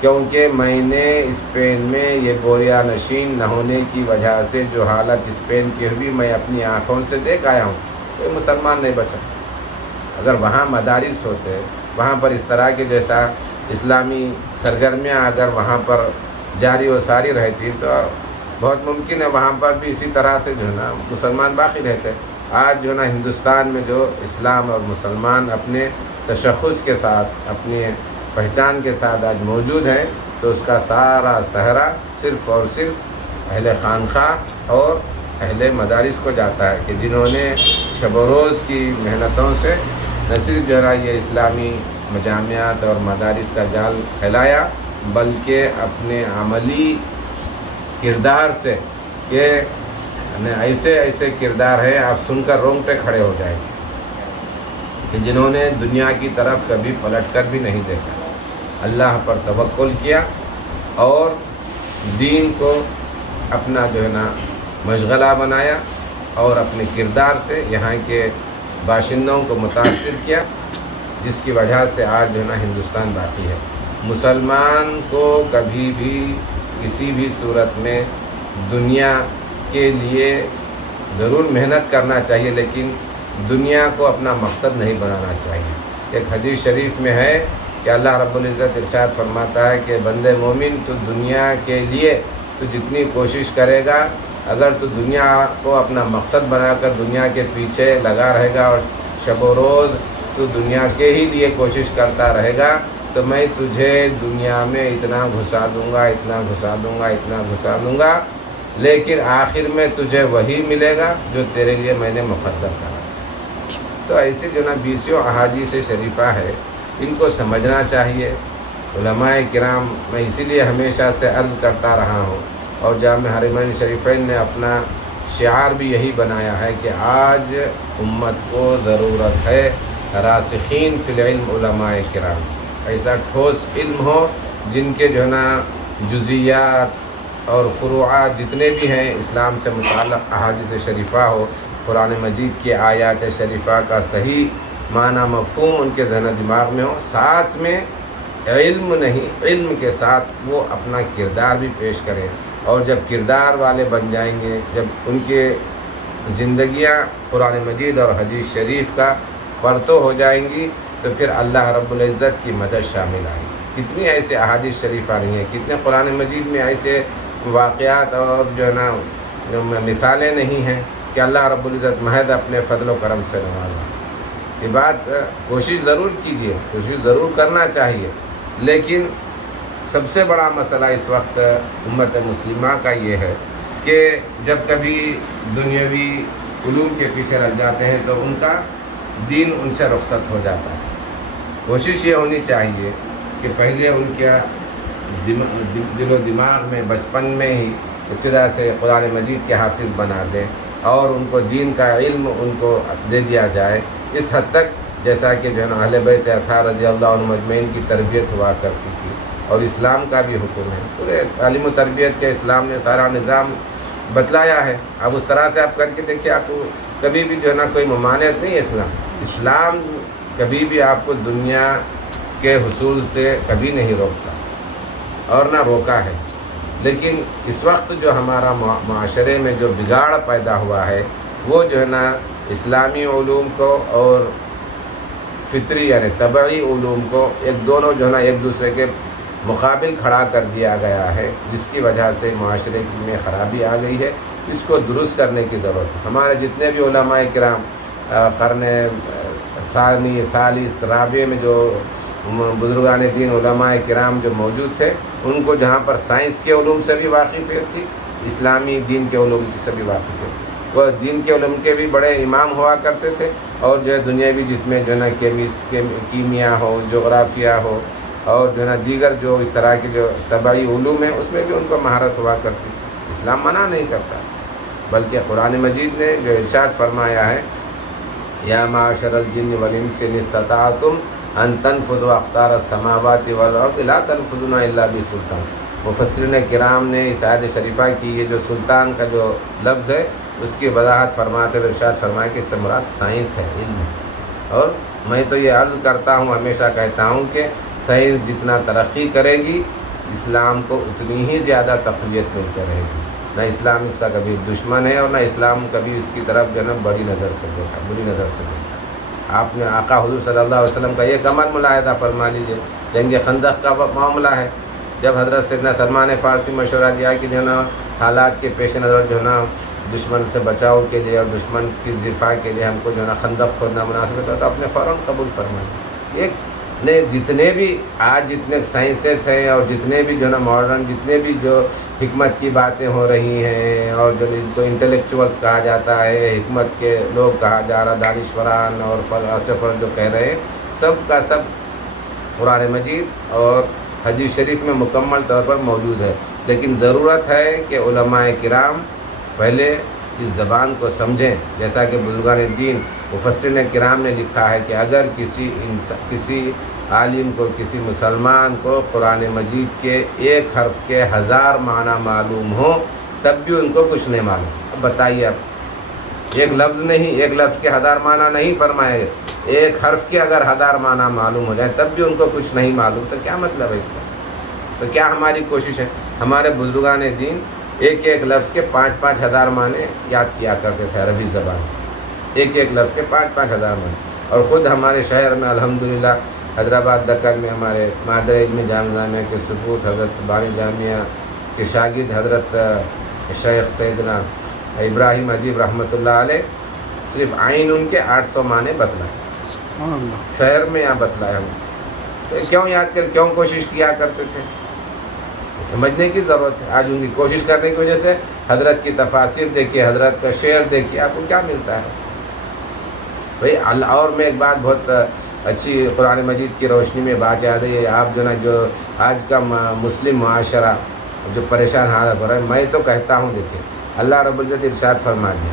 کیونکہ میں نے اسپین میں یہ بوریا نشین نہ ہونے کی وجہ سے جو حالت اسپین کی ہوئی میں اپنی آنکھوں سے دیکھ آیا ہوں، کوئی مسلمان نہیں بچا۔ اگر وہاں مدارس ہوتے، وہاں پر اس طرح کے جیسا اسلامی سرگرمیاں اگر وہاں پر جاری و ساری رہتی تو بہت ممکن ہے وہاں پر بھی اسی طرح سے جو ہے نا مسلمان باقی رہتے۔ آج جو ہے نا ہندوستان میں جو اسلام اور مسلمان اپنے تشخص کے ساتھ، اپنی پہچان کے ساتھ آج موجود ہیں، تو اس کا سارا سہرا صرف اور صرف اہل خانقاہ اور اہل مدارس کو جاتا ہے، کہ جنہوں نے شب و روز کی محنتوں سے نہ صرف جو ہے نا یہ اسلامی مجامعات اور مدارس کا جال پھیلایا، بلکہ اپنے عملی کردار سے، کہ ایسے کردار ہیں آپ سن کر رونگٹے کھڑے ہو جائیں گے، کہ جنہوں نے دنیا کی طرف کبھی پلٹ کر بھی نہیں دیکھا، اللہ پر توکل کیا اور دین کو اپنا جو ہے نا مشغلہ بنایا اور اپنے کردار سے یہاں کے باشندوں کو متاثر کیا، جس کی وجہ سے آج جو ہے نا ہندوستان باقی ہے۔ مسلمان کو کبھی بھی کسی بھی صورت میں دنیا کے لیے ضرور محنت کرنا چاہیے، لیکن دنیا کو اپنا مقصد نہیں بنانا چاہیے۔ ایک حدیث شریف میں ہے کہ اللہ رب العزت ارشاد فرماتا ہے کہ بندے مومن، تو دنیا کے لیے تو جتنی کوشش کرے گا، اگر تو دنیا کو اپنا مقصد بنا کر دنیا کے پیچھے لگا رہے گا اور شب و روز تو دنیا کے ہی لیے کوشش کرتا رہے گا، تو میں تجھے دنیا میں اتنا گھسا دوں گا، اتنا گھسا دوں گا، اتنا گھسا دوں گا، لیکن آخر میں تجھے وہی ملے گا جو تیرے لیے میں نے مقدر کرا۔ تو ایسی جو نا 20 احادیث شریفہ ہے، ان کو سمجھنا چاہیے۔ علماء کرام، میں اسی لیے ہمیشہ سے عرض کرتا رہا ہوں، اور جامع حرمین شریفین نے اپنا شعار بھی یہی بنایا ہے کہ آج امت کو ضرورت ہے راسخین فی العلم علماء کرام، ایسا ٹھوس علم ہو جن کے جو ہے نا جزیات اور فروعات جتنے بھی ہیں اسلام سے متعلق احادیث شریفہ ہو، قرآن مجید کی آیات شریفہ کا صحیح معنی مفہوم ان کے ذہن و دماغ میں ہو، ساتھ میں علم نہیں، علم کے ساتھ وہ اپنا کردار بھی پیش کریں، اور جب کردار والے بن جائیں گے، جب ان کے زندگیاں قرآن مجید اور حدیث شریف کا پرتو ہو جائیں گی، تو پھر اللہ رب العزت کی مدد شامل آئی. کتنی ایسے احادیث شریف آ رہی ہیں، کتنے قرآن مجید میں ایسے واقعات اور جو ہے نا مثالیں نہیں ہیں کہ اللہ رب العزت محض اپنے فضل و کرم سے نوازا. یہ بات کوشش ضرور کیجیے، کوشش ضرور کرنا چاہیے، لیکن سب سے بڑا مسئلہ اس وقت امت مسلمہ کا یہ ہے کہ جب کبھی دنیاوی علوم کے پیچھے لگ جاتے ہیں تو ان کا دین ان سے رخصت ہو جاتا ہے. کوشش یہ ہونی چاہیے کہ پہلے ان کے دل و دماغ میں بچپن میں ہی ابتدا سے قرآن مجید کے حافظ بنا دیں اور ان کو دین کا علم ان کو دے دیا جائے. اس حد تک جیسا کہ جو ہے نا اہل بیت اطہار رضی اللہ عنہم اجمعین کی تربیت ہوا کرتی تھی، اور اسلام کا بھی حکم ہے. پورے تعلیم و تربیت کے اسلام نے سارا نظام بتلایا ہے. اب اس طرح سے آپ کر کے دیکھیے، آپ کو کبھی بھی جو ہے نا کوئی ممانعت نہیں ہے. اسلام کبھی بھی آپ کو دنیا کے حصول سے کبھی نہیں روکتا اور نہ روکا ہے. لیکن اس وقت جو ہمارا معاشرے میں جو بگاڑ پیدا ہوا ہے وہ جو ہے نا اسلامی علوم کو اور فطری یعنی طبعی علوم کو دونوں جو ہے نا ایک دوسرے کے مقابل کھڑا کر دیا گیا ہے، جس کی وجہ سے معاشرے میں خرابی آ گئی ہے. اس کو درست کرنے کی ضرورت ہے. ہمارے جتنے بھی علماء کرام قرن ثانی ثالث رابع میں جو بزرگان دین علماء کرام جو موجود تھے، ان کو جہاں پر سائنس کے علوم سے بھی واقفیت تھی، اسلامی دین کے علوم سے بھی واقفیت تھی. وہ دین کے علوم کے بھی بڑے امام ہوا کرتے تھے، اور جو ہے دنیاوی جس میں جو ہے نا کیمیا ہو، جغرافیہ ہو، اور جو ہے نا دیگر جو اس طرح کے جو طبعی علوم ہیں اس میں بھی ان کو مہارت ہوا کرتی تھی. اسلام منع نہیں کرتا، بلکہ قرآن مجید نے جو ارشاد فرمایا ہے، یا معاشر الجن والانس ان استطعتم ان تنفذوا اقطار السماوات والارض لا تنفذون الا بسلطان. مفسرین کرام نے اس آیت شریفہ کی یہ جو سلطان کا جو لفظ ہے اس کی وضاحت فرماتے ہوئے ارشاد فرمایا کہ اس سے مراد سائنس ہے، علم ہے. اور میں تو یہ عرض کرتا ہوں، ہمیشہ کہتا ہوں کہ سائنس جتنا ترقی کرے گی اسلام کو اتنی ہی زیادہ تقویت ملتی رہے گی. نہ اسلام اس کا کبھی دشمن ہے، اور نہ اسلام کبھی اس کی طرف جو ہے نا بری نظر سے دیکھا. آپ نے آقا حضور صلی اللہ علیہ وسلم کا ایک عمل ملاحظہ فرما لیجیے. جنگ خندق کا معاملہ ہے، جب حضرت سیدنا سلمان فارسی مشورہ دیا کہ جو ہے نا حالات کے پیش نظر جو ہے نا دشمن سے بچاؤ کے لیے اور دشمن کی دفاع کے لیے ہم کو جو ہے نا خندق کھودنا مناسب ہے، تو اپنے فوراً قبول فرمائے. ایک نے جتنے بھی آج جتنے سائنسز ہیں اور جتنے بھی جو ہے نا ماڈرن جتنے بھی جو حکمت کی باتیں ہو رہی ہیں، اور جو ان کو انٹلیکچوئلس کہا جاتا ہے، حکمت کے لوگ کہا جا رہا، دانشوران اور فلاسفہ جو کہہ رہے ہیں، سب کا سب قرآن مجید اور حدیث شریف میں مکمل طور پر موجود ہے. لیکن ضرورت ہے کہ علماء کرام پہلے اس زبان کو سمجھیں. جیسا کہ بزرگان دین مفسرین کرام نے لکھا ہے کہ اگر کسی عالم کو، کسی مسلمان کو قرآن مجید کے ایک حرف کے 1000 معنی معلوم ہو تب بھی ان کو کچھ نہیں معلوم. اب بتائیے، اب ایک لفظ نہیں، ایک لفظ کے 1000 معنی نہیں فرمائے گئے، ایک حرف کے اگر 1000 معنی معلوم ہو جائے تب بھی ان کو کچھ نہیں معلوم، تو کیا مطلب ہے اس کا؟ تو کیا ہماری کوشش ہے؟ ہمارے بزرگان دین ایک ایک لفظ کے 5-5 ہزار معنی یاد کیا کرتے تھے عربی زبان، ایک ایک لفظ کے 5-5 ہزار معنی. اور خود ہمارے شہر میں الحمدللہ حیدرآباد دکن میں ہمارے مادر علم جامعہ کے ثبوت حضرت بانی جامعہ کے شاگرد حضرت شیخ سیدنا ابراہیم ادیب رحمۃ اللہ علیہ صرف عین ان کے 800 معنی بتلائے شہر میں. یہاں بتلائے ہم کیوں یاد کر، کیوں کوشش کیا کرتے تھے؟ سمجھنے کی ضرورت ہے. آج ان کی کوشش کرنے کی وجہ سے حضرت کی تفاسیر دیکھیے، حضرت کا شعر دیکھیے، آپ کو کیا ملتا ہے بھائی. اور میں ایک بات بہت اچھی قرآن مجید کی روشنی میں بات یاد ہے. آپ جو نا جو آج کا مسلم معاشرہ جو پریشان حالت ہو رہا ہے، میں تو کہتا ہوں دیکھیں اللہ رب العزت ارشاد فرما دیا،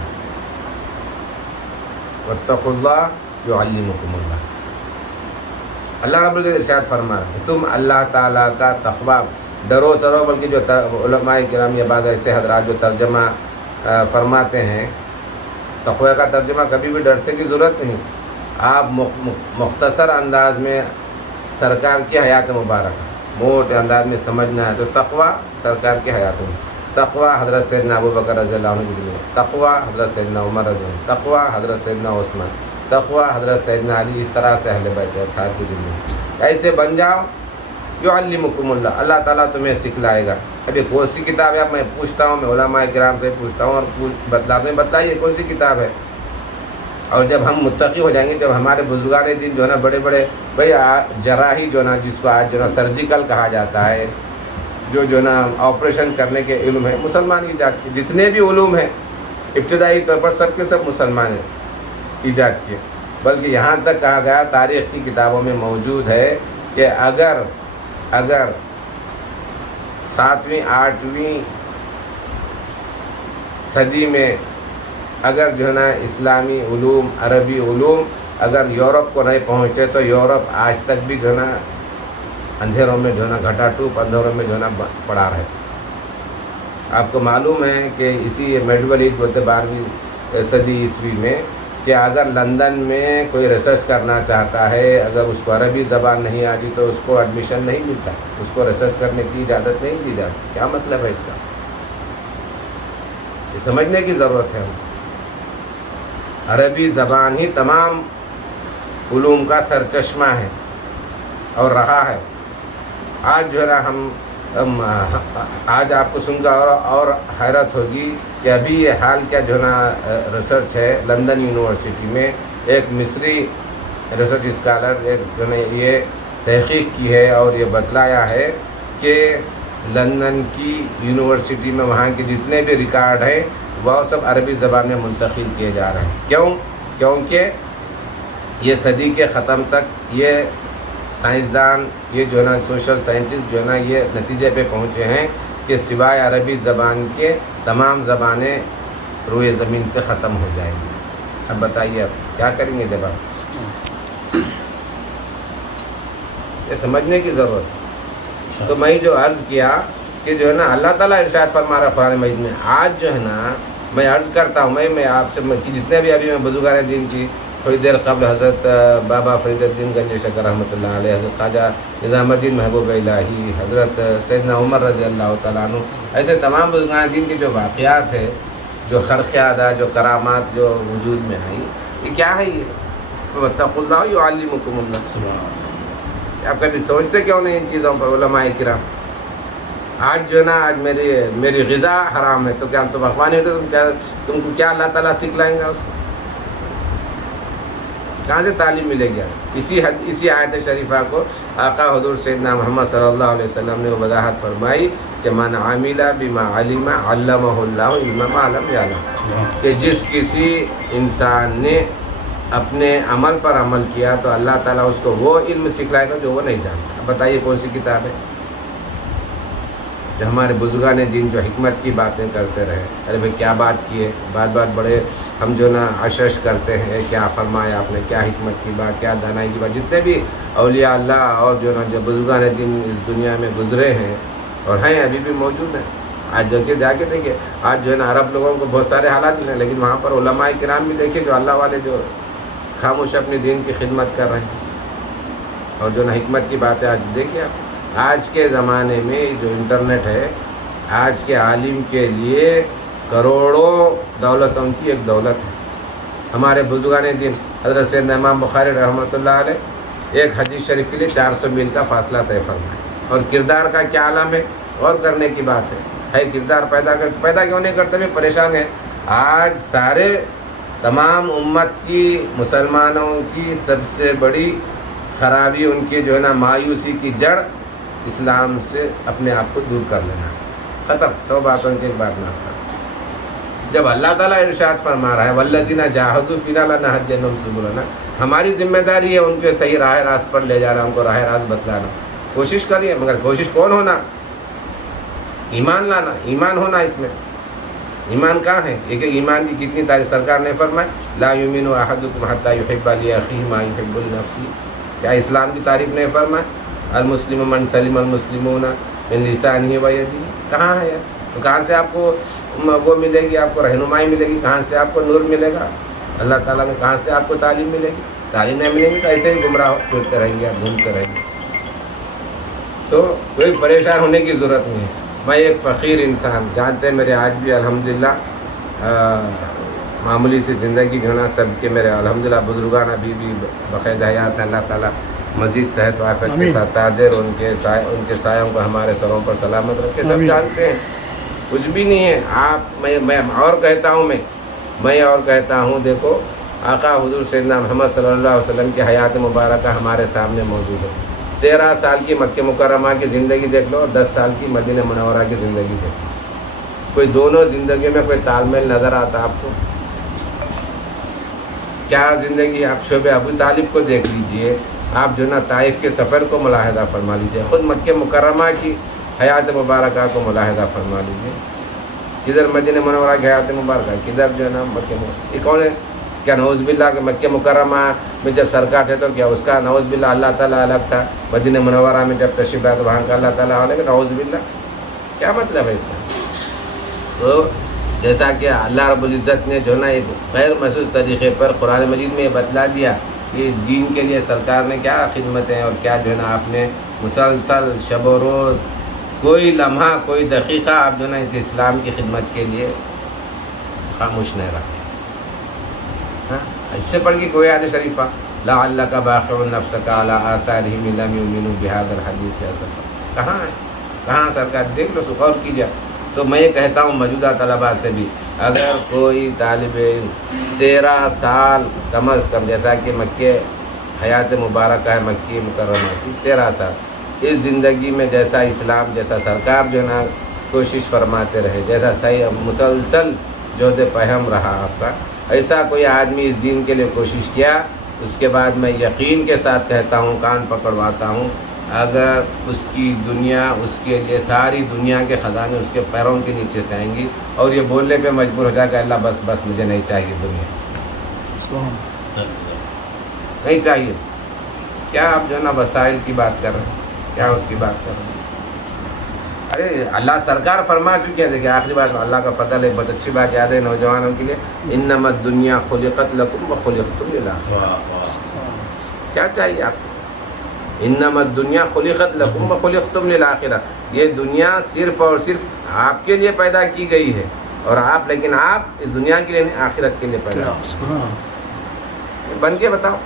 واتقوا اللہ یعلمکم اللہ. اللہ رب العزت ارشاد فرما رہا ہے تم اللہ تعالیٰ کا تقویٰ ڈرو سرو. بلکہ جو علماء کرام یا بعض ایسے حضرات جو ترجمہ فرماتے ہیں، تقویٰ کا ترجمہ کبھی بھی ڈر سے کی ضرورت نہیں. آپ مختصر انداز میں سرکار کی حیات مبارکہ موٹے انداز میں سمجھنا ہے تو تقویٰ سرکار کی حیات میں، تقویٰ حضرت سیدنا ابو بکر رضی اللہ عنہ کی زندگی، تقویٰ حضرت سیدنا عمر رضی اللہ عنہ، تقویٰ حضرت سیدنا عثمان. تقوی حضرت سیدنا علی اس طرح سے اہل بیت تھا کی زندگی ایسے بن جاؤ. یعلمکم اللہ، اللہ تعالیٰ تمہیں سکھلائے گا. ابھی کون سی کتاب ہے؟ اب میں پوچھتا ہوں، میں علماء کرام سے پوچھتا ہوں اور بتلاتے ہیں، بتلائیے کون سی کتاب ہے. اور جب ہم متقی ہو جائیں گے، جب ہمارے بزرگان دین جو ہے نا بڑے بڑے بھائی جراحی جو ہے نا جس کو آج جو ہے نا سرجیکل کہا جاتا ہے، جو ہے نا آپریشن کرنے کے علم ہے، مسلمان ایجاد کیے. جتنے بھی علوم ہیں ابتدائی طور پر سب کے سب مسلمان ہیں ایجاد کیے. بلکہ یہاں تک کہا گیا تاریخ کی کتابوں میں موجود ہے کہ اگر 7ویں 8ویں صدی میں اگر جو ہے نا اسلامی علوم، عربی علوم اگر یورپ کو نہیں پہنچتے تو یورپ آج تک بھی جو ہے نا اندھیروں میں جو ہے نا گھٹا ٹوپ اندھیروں میں جو ہے نا پڑا رہے. آپ کو معلوم ہے کہ اسی میڈیول ایج بولتے 12ویں صدی عیسوی میں کہ اگر لندن میں کوئی ریسرچ کرنا چاہتا ہے، اگر اس کو عربی زبان نہیں آتی تو اس کو ایڈمیشن نہیں ملتا، اس کو ریسرچ کرنے کی اجازت نہیں دی جاتی. کیا مطلب ہے اس کا؟ یہ سمجھنے کی ضرورت ہے. عربی زبان ہی تمام علوم کا سرچشمہ ہے اور رہا ہے. آج جو ہے نا آج آپ کو سن کر اور حیرت ہوگی کہ ابھی یہ حال کیا جو ہے نا ریسرچ ہے لندن یونیورسٹی میں. ایک مصری ریسرچ اسکالر ایک جو نے یہ تحقیق کی ہے اور یہ بتلایا ہے کہ لندن کی یونیورسٹی میں وہاں کے جتنے بھی ریکارڈ ہیں وہ سب عربی زبان میں منتقل کیے جا رہے ہیں. کیونکہ یہ صدی کے ختم تک یہ سائنسدان، یہ جو ہے نا سوشل سائنٹسٹ جو ہے نا یہ نتیجے پہ پہنچے ہیں کہ سوائے عربی زبان کے تمام زبانیں روئے زمین سے ختم ہو جائیں گی. اب بتائیے اب کیا کریں گے جب آپ؟ یہ سمجھنے کی ضرورت ہے. تو میں جو عرض کیا کہ جو ہے نا اللہ تعالیٰ ارشاد فرما رہا قرآن مجید میں. آج جو ہے نا میں عرض کرتا ہوں، میں آپ سے جتنے بھی ابھی میں بزرگان دین کی تھوڑی دیر قبل حضرت بابا فرید الدین گنج شکر رحمۃ اللہ علیہ، حضرت خواجہ نظام الدین محبوب الہی، حضرت سیدنا عمر رضی اللہ تعالیٰ عنہ، ایسے تمام بزرگان دین کے جو واقعات ہیں، جو خرقیات ہے، جو کرامات جو وجود میں آئی، یہ کیا ہے؟ یہ واتقوا اللہ یعلمکم اللہ. آپ کبھی سوچتے کیوں نہیں ان چیزوں پر علماء کرام؟ آج جو ہے نا آج میری غذا حرام ہے تو کیا تم اخوانی ہوتے؟ تم کو کیا اللہ تعالیٰ سکھلائیں گا؟ اس کو کہاں سے تعلیم ملے گی؟ اسی آیت شریفہ کو آقا حضور سیدنا محمد صلی اللہ علیہ وسلم نے وضاحت فرمائی کہ من عمل بما علم علمہ اللہ علم ما لم یعلم، کہ جس کسی انسان نے اپنے عمل پر عمل کیا تو اللہ تعالیٰ اس کو وہ علم سکھلائے گا جو وہ نہیں جانتا. اب بتائیے کون سی کتاب ہے؟ جو ہمارے بزرگان دین جو حکمت کی باتیں کرتے رہے. ارے بھائی کیا بات کیے، بات بڑے ہم جو نا اشش کرتے ہیں، کیا فرمایا آپ نے، کیا حکمت کی بات، کیا دانائی کی بات. جتنے بھی اولیاء اللہ اور جو نا جو بزرگان دین اس دنیا میں گزرے ہیں اور ہیں ابھی بھی موجود ہیں. آج جا کے دیکھیے، آج جو ہے نا عرب لوگوں کو بہت سارے حالات ہیں، لیکن وہاں پر علماء کرام بھی دیکھیے جو اللہ والے جو خاموش اپنے دین کی خدمت کر رہے ہیں. اور جو نا حکمت کی باتیں آج دیکھیے آپ. آج کے زمانے میں جو انٹرنیٹ ہے، آج کے عالم کے لیے کروڑوں دولتوں کی ایک دولت ہے. ہمارے بزرگان دین حضرت سیدنا امام بخاری رحمۃ اللہ علیہ ایک حدیث شریف کے لیے 400 میل کا فاصلہ طے فرمائے. اور کردار کا کیا عالم ہے، غور کرنے کی بات ہے کردار پیدا کیوں نہیں کرتے؟ بھی پریشان ہیں. آج سارے تمام امت کی، مسلمانوں کی سب سے بڑی خرابی، ان کی جو ہے نا مایوسی کی جڑ اسلام سے اپنے آپ کو دور کر لینا. ختم. 100 باتوں کی ایک بات نہ کرنا. جب اللہ تعالیٰ ارشاد فرما رہا ہے والذین جاہدوا فینا لنہدینہم سبلنا، ہماری ذمہ داری ہے ان کے صحیح راہ راست پر لے جانا، ان کو راہ راست بتلانا. کوشش کریے، مگر کوشش کون ہونا؟ ایمان لانا، ایمان ہونا. اس میں ایمان کہاں ہے؟ یہ کہ ایمان کی کتنی تعریف سرکار نے فرمائی، لا یؤمن احدکم حتی یحب لاخیہ ما یحب لنفسہ. کیا اسلام کی تعریف نہیں فرمائی؟ المسلم من سلم المسلمون من لسانہ و یدہ. کہاں ہے؟ تو کہاں سے آپ کو وہ ملے گی، آپ کو رہنمائی ملے گی؟ کہاں سے آپ کو نور ملے گا اللہ تعالیٰ میں؟ کہاں سے آپ کو تعلیم ملے گی؟ تعلیم نہیں ملے گی تو ایسے ہی گمراہ پھرتے رہیں گے، گھومتے رہیں گے. تو کوئی پریشان ہونے کی ضرورت نہیں ہے. میں ایک فقیر انسان، جانتے ہیں میرے آج بھی الحمدللہ معمولی سی زندگی جو ہے نا سب کے میرے الحمدللہ بزرگان ابھی بھی بقید حیات ہیں. اللہ تعالیٰ مزید صحت و عافیت کے ساتھ قادر ان کے سایوں کو ہمارے سروں پر سلامت رکھے. سب جانتے ہیں کچھ بھی نہیں ہے. آپ میں اور کہتا ہوں دیکھو آقا حضور سیدنا محمد صلی اللہ علیہ وسلم کی حیات مبارکہ ہمارے سامنے موجود ہے. 13 سال کی مکہ مکرمہ کی زندگی دیکھ لو اور 10 سال کی مدینہ منورہ کی زندگی دیکھ لو. کوئی دونوں زندگی میں کوئی تال میل نظر آتا آپ کو؟ کیا زندگی؟ آپ شعب ابو طالب کو دیکھ لیجئے, آپ جو نا طائف کے سفر کو ملاحظہ فرما لیجئے, خود مکہ مکرمہ کی حیات مبارکہ کو ملاحظہ فرما لیجئے. کدھر مدینہ منورہ کی حیات مبارکہ, کدھر جو ہے نا مکہ مکرمہ. یہ کون ہے؟ کیا نعوذ باللہ کہ مکہ مکرمہ میں جب سرکار تھے تو کیا اس کا نعوذ باللہ اللہ تعالیٰ الگ تھا؟ مدینہ منورہ میں جب تشریف لایا تو وہاں کا اللہ تعالیٰ الگ ہے؟ نعوذ باللہ. کیا مطلب ہے اس کا؟ تو جیسا کہ اللہ رب العزت نے جو ہے نا ایک غیر محسوس طریقے پر قرآن مجید میں یہ بتلا دیا کہ دین کے لیے سرکار نے کیا خدمتیں اور کیا جو ہے نا آپ نے مسلسل شب و روز کوئی لمحہ کوئی دقیقہ آپ جو ہے نا اس اسلام کی خدمت کے لیے خاموش نہیں رہا. اس سے پڑھ کے کوئی آیت شریفہ لعلک باخع نفسک علی آثارہم ان لم یؤمنوا بہذا الحدیث اسفا, کہاں ہے؟ کہاں سرکار؟ دیکھ لو, غور کیجیے. تو میں یہ کہتا ہوں موجودہ طلباء سے بھی, اگر کوئی طالب علم 13 سال کم از کم, جیسا کہ مکہ حیات مبارکہ ہے مکی مکرمہ کی 13 سال, اس زندگی میں جیسا اسلام جیسا سرکار جو ہے نا کوشش فرماتے رہے, جیسا صحیح مسلسل جہد پہم رہا آپ کا, ایسا کوئی آدمی اس دین کے لیے کوشش کیا, اس کے بعد میں یقین کے ساتھ کہتا ہوں, کان پکڑواتا ہوں, اگر اس کی دنیا, اس کے لیے ساری دنیا کے خزانے اس کے پیروں کے نیچے سے آئیں گی اور یہ بولنے پہ مجبور ہو جائے کہ اللہ بس بس مجھے نہیں چاہیے دنیا, نہیں چاہیے. کیا آپ جو ہے نا وسائل کی بات کر رہے ہیں, کیا اس کی بات کر رہے ہیں؟ ارے اللہ سرکار فرما چکے ہیں. دیکھیں آخری بات, اللہ کا فضل ہے, بہت اچھی بات یاد ہے نوجوانوں کے لیے, انما الدنیا خلقت لکم وخلقتم للآخرہ. کیا چاہیے آپ کو؟ انما الدنیا خلقت لکم وخلقتم للآخرہ. یہ دنیا صرف اور صرف آپ کے لیے پیدا کی گئی ہے, اور آپ لیکن آپ اس دنیا کے لیے نہیں, آخرت کے لیے پیدا. بن کے بتاؤ,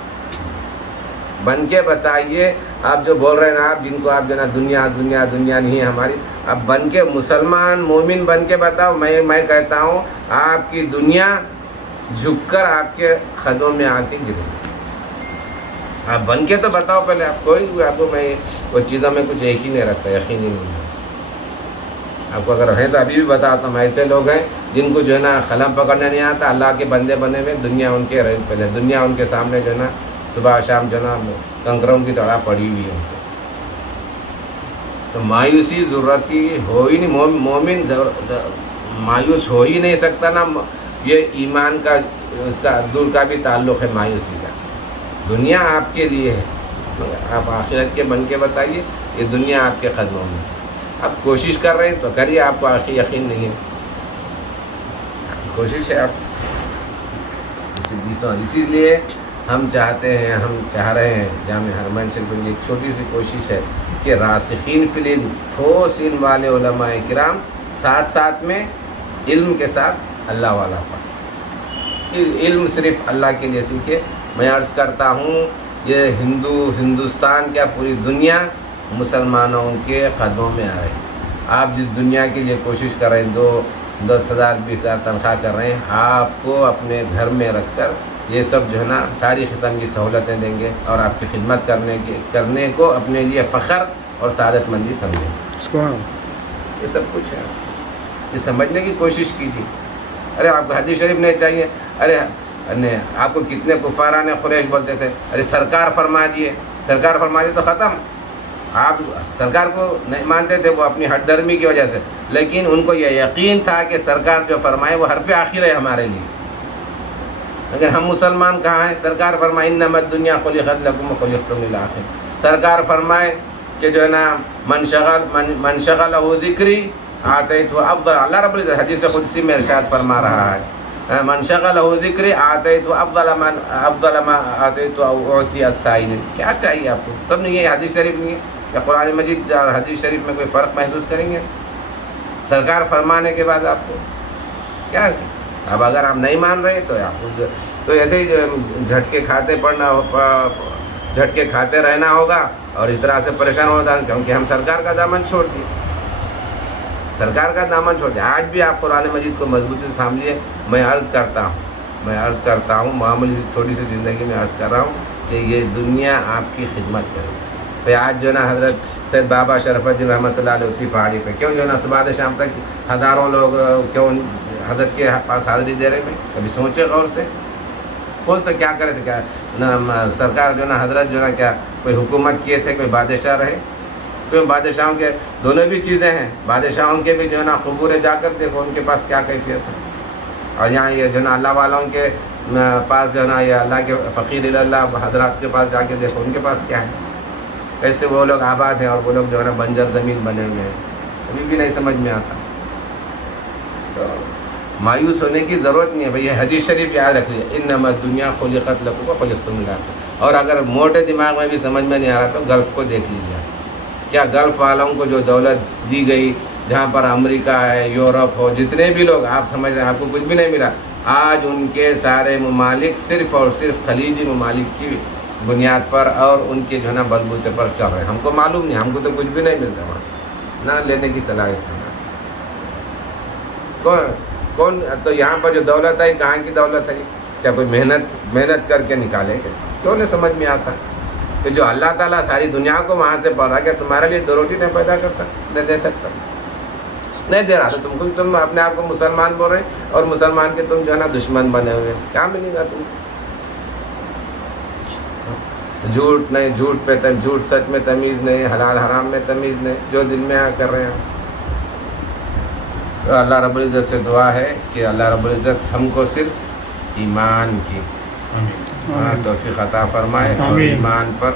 بن کے بتائیے. آپ جو بول رہے ہیں نا, آپ جن کو آپ جو نا دنیا دنیا دنیا نہیں ہے ہماری, اب بن کے مسلمان مومن بن کے بتاؤ. میں کہتا ہوں آپ کی دنیا جھک کر آپ کے قدموں میں آ کے گرے. آپ بن کے تو بتاؤ پہلے. آپ آپ کو میں وہ چیزوں میں کچھ ایک ہی نہیں رکھتا, یقینی نہیں ہے. آپ کو اگر ہیں تو ابھی بھی بتاتا ہوں, ایسے لوگ ہیں جن کو جو ہے نا قلم پکڑنا نہیں آتا, اللہ کے بندے بنے ہوئے, دنیا ان کے رہے پہلے, دنیا ان کے سامنے جو ہے نا صبح شام جو ہے نا کنکروں کی طرح پڑی ہوئی ہے ان کے ساتھ. تو مایوسی ضرورتی ہو ہی نہیں, مومن مایوس ہو ہی نہیں سکتا نا. یہ ایمان کا اس کا دور کا بھی تعلق ہے مایوسی کا. دنیا آپ کے لیے ہے, آپ آخرت کے بن کے بتائیے. یہ دنیا آپ کے قدموں میں, آپ کوشش کر رہے ہیں تو کریے. آپ کو آخر یقین نہیں ہے, آپ کی کوشش ہے. آپ اسی لیے ہم چاہتے ہیں, ہم چاہ رہے ہیں جامع حرمین شریف میں ایک چھوٹی سی کوشش ہے کہ راسخین فی العلم, ٹھوس علم والے علماء کرام ساتھ ساتھ میں علم کے ساتھ اللہ والا پڑھیں. علم صرف اللہ کے لیے سیکھے. میں عرض کرتا ہوں یہ ہندوستان کیا پوری دنیا مسلمانوں کے قدموں میں آئے. آپ جس دنیا کے لیے کوشش کر رہے ہیں, 10,000 20,000 تنخواہ کر رہے ہیں, آپ کو اپنے گھر میں رکھ کر یہ سب جو ہے نا ساری قسم کی سہولتیں دیں گے, اور آپ کی خدمت کرنے کو اپنے لیے فخر اور سعادت مندی سمجھیں. یہ سب کچھ ہے, یہ سمجھنے کی کوشش کیجیے. ارے آپ کو حدیث شریف نہیں چاہیے؟ ارے آپ کو کتنے کفاران قریش بولتے تھے, ارے سرکار فرما دیے, سرکار فرما دیے تو ختم. آپ سرکار کو نہیں مانتے تھے, وہ اپنی ہٹ درمی کی وجہ سے, لیکن ان کو یہ یقین تھا کہ سرکار جو فرمائے وہ حرف آخر ہے ہمارے لیے. لیکن ہم مسلمان کہاں ہیں؟ سرکار فرمائے انما الدنیا خلقت لکم وخلقتم للآخرہ. سرکار فرمائے کہ جو ہے نا من شغلہ ذکری آتیتہ افضل. اللہ رب العزت حدیث قدسی میں ارشاد فرما رہا ہے, من شغلہ ذکری آتیتہ افضل ما آتیتہ اعطی السائلین. کیا چاہیے آپ کو؟ سب نہیں ہے, حدیث شریف نہیں ہے. یا قرآن مجید اور حدیث شریف میں کوئی فرق محسوس کریں گے؟ سرکار فرمانے کے بعد آپ کو کیا اب اگر آپ نہیں مان رہے تو آپ کو تو ایسے ہی جھٹکے کھاتے رہنا ہوگا اور اس طرح سے پریشان ہوتا، کیونکہ ہم سرکار کا دامن چھوڑ دیے، سرکار کا دامن چھوڑ دیا۔ آج بھی آپ قرآن مجید کو مضبوطی سے تھام لیے۔ میں عرض کرتا ہوں معمولی سی چھوٹی سی زندگی میں عرض کر رہا ہوں کہ یہ دنیا آپ کی خدمت کرے۔ بھئی آج جو ہے نا حضرت سید بابا شرف الدین رحمۃ اللہ علیہ اتنی پہاڑی پہ کیوں جو ہے نا صبح سے شام تک ہزاروں لوگ کیوں حضرت کے پاس حاضری دے رہے ہیں؟ کبھی سوچے غور سے؟ کون سا کیا کرے تھے؟ کیا سرکار جو ہے نا حضرت جو ہے نا کیا کوئی حکومت کیے تھے، کوئی بادشاہ رہے؟ کوئی بادشاہوں کے دونوں بھی چیزیں ہیں، بادشاہوں کے بھی جو ہے نا قبور جا کر دیکھو ان کے پاس کیا کیفیت ہے، اور یہاں یہ جو ہے نا اللہ والوں کے پاس جو ہے نا یہ اللہ کے فقیر اللہ حضرات کے پاس جا کے دیکھو ان کے پاس کیا ہے، کیسے وہ لوگ آباد ہیں اور وہ لوگ جو ہے نا بنجر زمین بنے ہوئے ہیں، ابھی بھی نہیں سمجھ میں آتا۔ تو مایوس ہونے کی ضرورت نہیں ہے بھئی، یہ حدیث شریف یاد رکھ لیجیے، انما الدنیا خلقت لکم وخلقتم لها۔ اور اگر موٹے دماغ میں بھی سمجھ میں نہیں آ رہا تو گلف کو دیکھ لیجیے، کیا گلف والوں کو جو دولت دی گئی، جہاں پر امریکہ ہے، یورپ ہو، جتنے بھی لوگ آپ سمجھ رہے ہیں آپ کو کچھ بھی نہیں ملا، آج ان کے سارے ممالک صرف اور صرف خلیجی ممالک کی بنیاد پر اور ان کے جو ہے نا بلبوتے پر چل رہے ہیں۔ ہم کو معلوم نہیں، ہم کو تو کچھ بھی نہیں ملتا وہاں سے، نہ لینے کی صلاحیت ہے۔ کون تو یہاں پر جو دولت ہے کہاں کی دولت ہے؟ کیا کوئی محنت کر کے نکالے گا؟ کیوں نہیں سمجھ میں آتا کہ جو اللہ تعالیٰ ساری دنیا کو وہاں سے پڑھ رہا ہے کہ تمہارے لیے 2 روٹی نہیں پیدا کر سکتا، نہیں دے سکتا، نہیں دے رہا تو تم اپنے آپ کو مسلمان بول رہے ہیں اور مسلمان کے تم جو ہے نا دشمن بنے ہوئے ہیں، کیا ملے گا تم؟ جھوٹ سچ میں تمیز نہیں، حلال حرام میں تمیز نہیں، جو دل میں کر رہے ہیں۔ تو اللہ رب العزت سے دعا ہے کہ اللہ رب العزت ہم کو صرف ایمان کی توفیق عطا فرمائے اور ایمان پر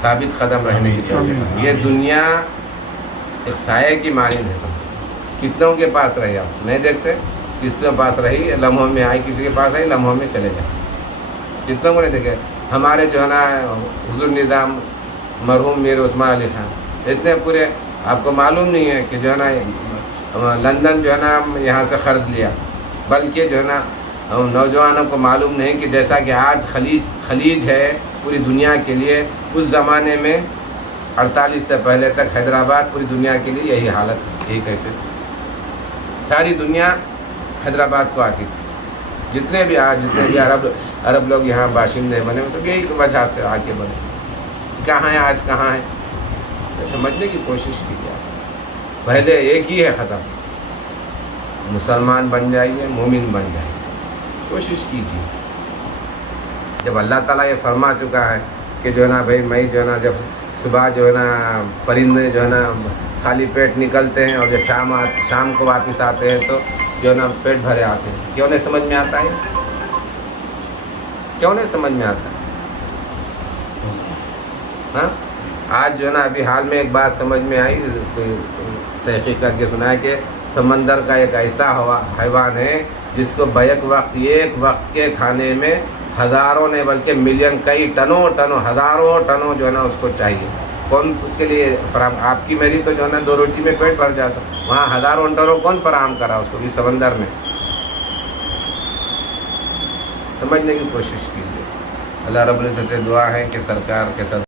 ثابت قدم رہنے کی توفیق۔ یہ دنیا ایک سائے کی مانند ہے، کتنوں کے پاس رہی آپ نہیں دیکھتے؟ کس کے پاس رہی، لمحوں میں آئی، کسی کے پاس آئی لمحوں میں چلے جائیں، کتنوں کو نہیں دیکھے؟ ہمارے جو ہے نا حضور نظام مرحوم میر عثمان علی خان اتنے پورے، آپ کو معلوم نہیں ہے کہ جو ہے نا لندن جو ہے نا یہاں سے قرض لیا، بلکہ جو ہے نا نوجوانوں کو معلوم نہیں کہ جیسا کہ آج خلیج ہے پوری دنیا کے لیے، اس زمانے میں 48 سے پہلے تک حیدرآباد پوری دنیا کے لیے یہی حالت، یہی کیفیت، ساری دنیا حیدرآباد کو آتی تھی، جتنے بھی عرب لوگ یہاں باشندے بنے تو یہی وجہ سے آگے بنے۔ کہاں ہیں آج، کہاں ہیں؟ سمجھنے کی کوشش کیجیے، پہلے ایک ہی ہے ختم، مسلمان بن جائیے، مومن بن جائیے، کوشش کیجیے۔ جب اللہ تعالیٰ یہ فرما چکا ہے کہ جو ہے نا بھائی میں جو ہے نا جب صبح جو ہے نا پرندے جو ہے نا خالی پیٹ نکلتے ہیں اور جب شام کو واپس آتے ہیں تو جو ہے نا پیٹ بھرے آتے ہیں، کیوں نہیں سمجھ میں آتا ہے؟ کیوں نہیں سمجھ میں آتا؟ ہاں آج جو ہے نا ابھی حال میں ایک بات سمجھ میں آئی، تحقیق کر کے سنا ہے کہ سمندر کا ایک ایسا حیوان ہے جس کو بیک وقت ایک وقت کے کھانے میں ہزاروں نے بلکہ ملین، کئی ٹنوں ہزاروں ٹنوں جو ہے نا اس کو چاہیے۔ کون اس کے لیے فراہم؟ آپ کی میری تو جو ہے نا 2 روٹی میں پیٹ بھر جاتا، وہاں ہزاروں ٹنوں کون فراہم کرا اس کو بھی سمندر میں؟ سمجھنے کی کوشش کیجیے۔ اللہ رب العزت سے دعا ہے کہ سرکار کے ساتھ